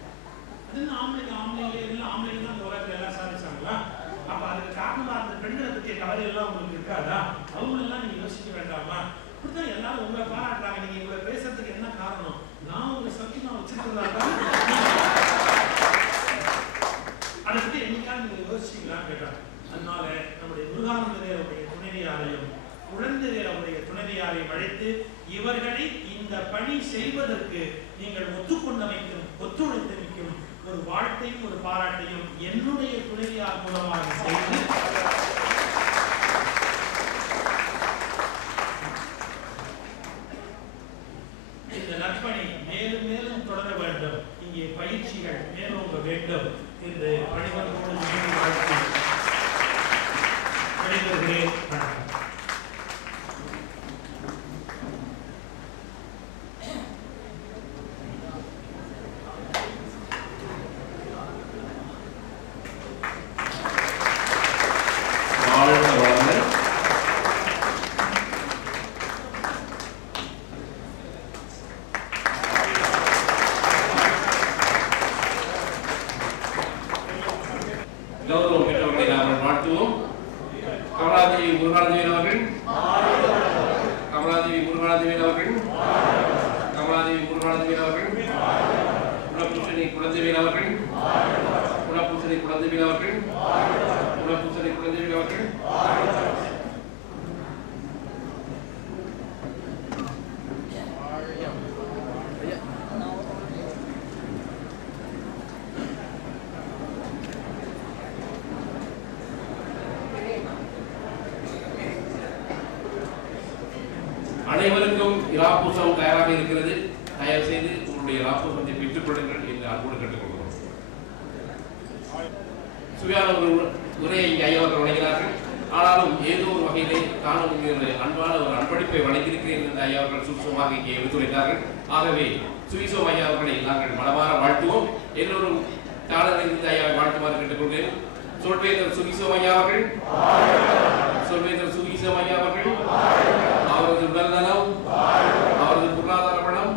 அது ஆம்பளைங்களே இல்லை, ஆம்பளைங்க தான் உலகத்தில் எல்லாம் சாதிச்சாங்களா? அப்ப அதுக்கு காரணமா அந்த பெண்களை பற்றிய கவலை எல்லாம் உங்களுக்கு இருக்காதா? அவங்களெல்லாம் நீங்க யோசிக்க வேண்டாமா? இப்படிதான் எல்லாரும் உங்களை பாராட்டுறாங்க. நீங்க இவங்களை பேசுறதுக்கு என்ன காரணம்? நான் உங்களை சத்தியமா வச்சிருக்கிறதா அதை பத்தி என்னைக்காவது நீங்க யோசிச்சீங்களான்னு கேட்டாங்க. அதனால நம்முடைய முருகானந்தவேலுடைய துணைவியாரையும் குழந்தைகளுடைய துணைவியாரையும் அழைத்து இவர்களை இந்த பணி செய்வதற்கு நீங்கள் ஒத்துழைத்தமைக்கும் ஒரு வாழ்த்தையும் ஒரு பாராட்டையும் என்னுடைய துணைவியார் மூலமாக செய்து இந்த நற்பணி மேலும் மேலும் தொடர வேண்டும், இங்கே பயிற்சிகள் மேலோங்க வேண்டும் என்று பணிவர்களோடு வாழ்த்து விடைபெறுகிறேன். கௌரவம் பெற்றவர்களை நாங்கள் வாழ்த்துவோம். கமலாதேவி முருகானந்தவேல் அவர்கள், கமலாதேவி முருகானந்தவேல் அவர்கள், கமலாதேவி முருகானந்தவேல் அவர்கள், குலபூஷணி குழந்தைவேல் அவர்கள், குலபூஷணி குழந்தைவேல் அவர்கள், குலபூஷணி குழந்தைவேல் அவர்கள், அனைவருக்கும் இராப்பூசம் தயாராக இருக்கிறது. தயவு செய்து உங்களுடைய இராப்பூசத்தை பெற்றுக் கொள்ளுங்கள் என்று அன்போடு கேட்டுக்கொள்கிறோம். சுவையான ஒரு உரையை இங்கே ஐயாவர்கள் வழங்கினார்கள். ஆனாலும் ஏதோ ஒரு வகையிலே காணும் அன்பான ஒரு அன்பளிப்பை வழங்கியிருக்கிறேன் என்று ஐயாவர்கள் சுவிசமாக இங்கே எடுத்துரைத்தார்கள். ஆகவே சுவிசோம் ஐயா அவர்களை நாங்கள் மனமாற வாழ்த்துவோம். எல்லோரும் காலத்திலிருந்து ஐயாவை வாழ்த்துமாறு கேட்டுக்கொள்கிறேன். சொல்வேந்தர் சுவிசோம் ஐயா அவர்கள், சொல்வேந்தர் சுவிசோம் ஐயா அவர்கள், அவரது உடல் நலம், அவரது பொருளாதார வளம்,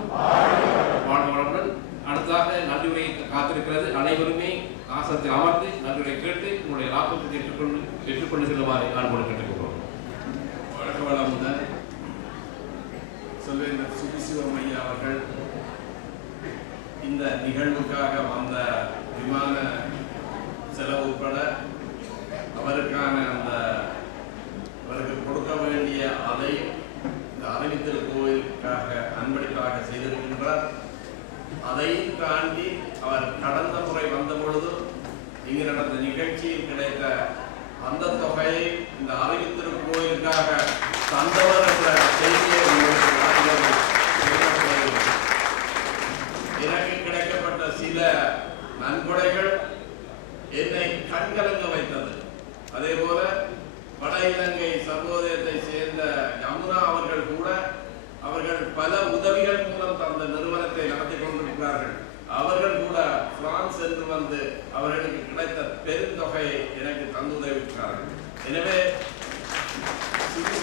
வாழ்வு வளமுடன். அடுத்ததாக நன்றி உரையை காத்திருக்கிறது. அனைவருமே ஆசனத்தில் அமர்ந்து நன்றியை கேட்டு உங்களுடைய லாபத்தை ஏற்றுக்கொண்டு செல்லுமாறு அன்போடு கேட்டுக்கொள்கிறோம். வணக்க வளமுடன். சொல்வேந்தர் சுபிசிவம் ஐயா அவர்கள் இந்த நிகழ்வுக்காக வந்த விமான செலவு உட்பட அவருக்கான அவருக்கு கொடுக்க வேண்டிய அதை இந்த அறிவித்தல் கோயிலுக்காக அன்பளிப்பாக செய்திருக்கின்றார். அதையும் தாண்டி அவர் கடந்த முறை வந்த பொழுது இங்கு நடந்த நிகழ்ச்சியில் கிடைத்த அந்த தொகையை இந்த அறிவித்தல் கோயிலுக்காக தந்தவர் என்ற செய்தியை எனக்கு கிடைக்கப்பட்ட சில நன்கொடைகள் என்னை கண்கலங்க வைத்தது. அதே போல வட இலங்கை சர்வோதயத்தை சேர்ந்த யமுனா அவர்கள் கூட அவர்கள் பல உதவிகள் மூலம் தந்த நிறுவனத்தை நடத்தி கொண்டிருக்கிறார்கள். அவர்கள் கூட பிரான்ஸ் என்று வந்து அவர்களுக்கு கிடைத்த பெருந்தொகையை எனக்கு தந்துதவிக்கிறார்கள். எனவே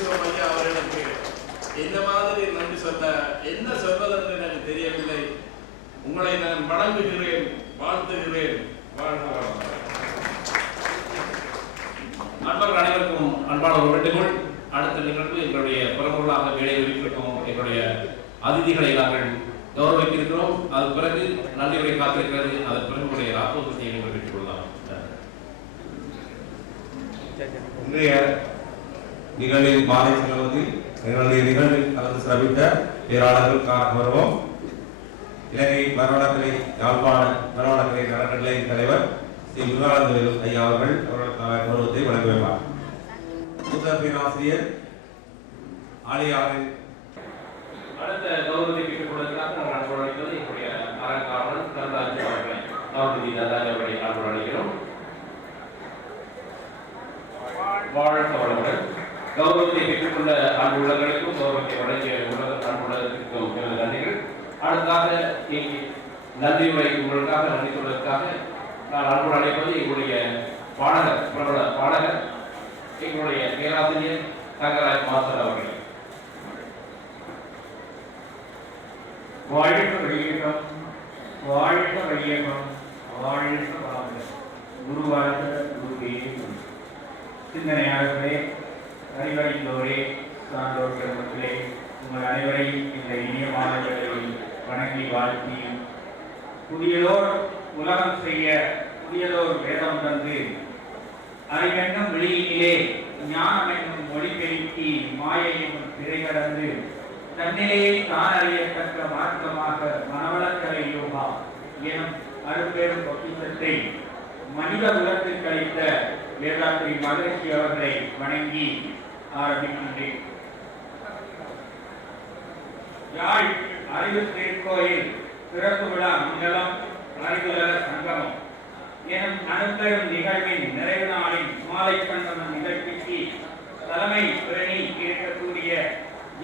சுவிசிவம் ஐயா அவர்களுக்கு என்ன மாதிரி நன்றி சொல்ல என்ன சொல்வதென்று எனக்கு தெரியவில்லை. உங்களை நான் வணங்குகிறேன், வாழ்த்துகிறேன். நண்பர்கள் அனைவருக்கும் அன்பான ஒரு வேண்டுகோள். அடுத்த நிகழ்வு எங்களுடைய பெரும்பொருளாக வேலையில் இருக்கிறோம். எங்களுடைய அதிதிகளை நாங்கள் கௌரவித்திருக்கிறோம். அதன் பிறகு நன்றி உரை காத்திருக்கிறது. அதன் பிறகு உடைய ராப்போசத்தை நீங்கள் பெற்றுக் கொள்ளலாம். இன்றைய நிகழ்வின் மாலை செலவதில் எங்களுடைய நிகழ்வில் கலந்து சிறப்பித்த பேராளர்கள் கௌரவம் இலங்கை மரவளக்கலை யாழ்ப்பாண மரவளக்கலை அறக்கட்டளை தலைவர் ஸ்ரீ முருகானந்த ஐயா அவர்கள் கௌரவத்தை வழங்குவார். மூத்த பேராசிரியர் ஆலியாவின் அடுத்த கௌரவத்தை பெற்றுக் கொள்வதற்காக நாங்கள் அன்போடு அழைப்பது எங்களுடைய அறங்காவலர் தனராஜ் அவர்களை அவர்களை அன்போடு அழைக்கிறோம். வாழ்க வளமுடன். கௌரவத்தை பெற்றுக்கொண்ட அன்பு உள்ளங்களுக்கும் கௌரவத்தை வழங்கிய அன்பு உள்ளதற்கும் எனது நன்றிகள். அடுத்ததாக நன்றி உரை உங்களுக்காக நன்றி சொல்வதற்காக நான் அன்போடு அழைப்பது எங்களுடைய பாடகர், பிரபல பாடகர், எங்களுடைய பேராசிரியர் தங்கராஜ் மாஸ்டர் அவர்கள். வாழ்க வையகம், வாழ்க வையகம், வாழ்க வளமுடன். குருவாழ்க, குருவே துணை. சிந்தனையாளர்களே, அறிவறிந்தோரே, சான்றோர் பெருமக்களே, உங்கள் அனைவரை இந்த இனிய மாணவர்களை வணங்கி வாழ்த்தி, புதியதோர் உலகம் செய்ய புதியதோர் வேதம் தந்து அறிவென்னும் வெளியிலே ஞானம் என்னும் மொழி பெருக்கி மாயை என்னும் திரை கடந்து தன்னிலேயே தான் அறியத்தக்க மார்க்கமாக மனவளக்கலை யோகா எனும் அரும்பெரும் பொக்கிஷத்தை மனித குலத்தில் கழித்த வேதாத்திரி மகரிஷி அவர்களை வணங்கி ஆரம்பிக்கின்றேன். யாழ் அறிவு திருக்கோயில் சிறப்பு விழா மண்டலம் அறிவுலக சங்கமம் எனும் அனுப்பெரும் நிகழ்வின் நிறைவு நாளின் மாலை கண்டனம் நிகழ்ச்சிக்கு தலைமை பேணி இருக்கக்கூடிய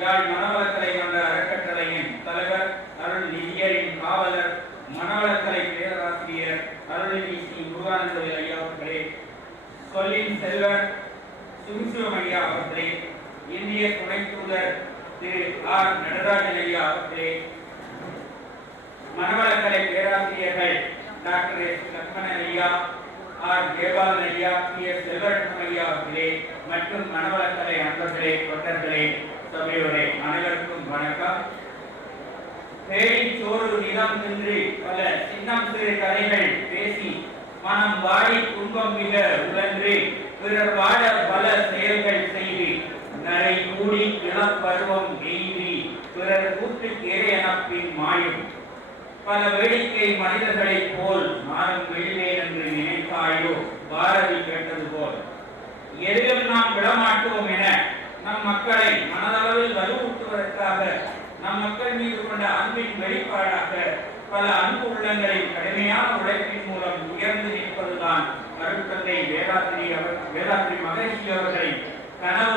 யாழ் மனவளக்கலை மன்ற அறக்கட்டளையின் தலைவர் அருள் நிதியரின் காவலர் மனவளக்கலை பேராசிரியர் அருள்நிதி ஸ்ரீ முருகானந்த ஐயா அவர்களே, சொல்லின் செல்வர் சுவிசிவம் ஐயா அவர்களே, இந்திய துணை தூதர் திரு ஆர் நடராஜன் ஐயா அவர்களே, மனவளக்கலை பேராசிரியர்கள் டாக்டர் எஸ் லக்ஷ்மணன் ஐயா, ஆர் ஜெயபாலன் ஐயா, பி எஸ் செல்வரட்னம் ஐயா அவர்களே மற்றும் மனவளக்கலை அன்பர்களே, தொண்டர்களே, சபையோரே அனைவருக்கும் வணக்கம். தேடி சோறு நிலம் நின்று பல சின்னம் சிறு கதைகள் பேசி மனம் வாடி துன்பம் மிக உழன்று பிறர் வாழ பல செயல்கள் செய்து நரை கூடி இளப்பருவம் எய்தி பிறர் கூட்டு கேரையனப்பின் மாயும் பல வேடிக்கை மனிதர்களைப் போல் நானும் வெள்வேன் என்று நினைத்தாயோ பாரதி கேட்டது போல் எதிலும் நாம் விடமாட்டோம் என நம் மக்களை மனதளவில் வலுவூட்டுவதற்காக நம் மக்கள் மீது கொண்ட அன்பின் வெளிப்பாடாக பல அன்பு உள்ளங்களின் கடுமையான உழைப்பின் மூலம் உயர்ந்து நிற்பதுதான் அருட்தந்தை வேதாத்திரி மகரிஷி அவர்களை கனவு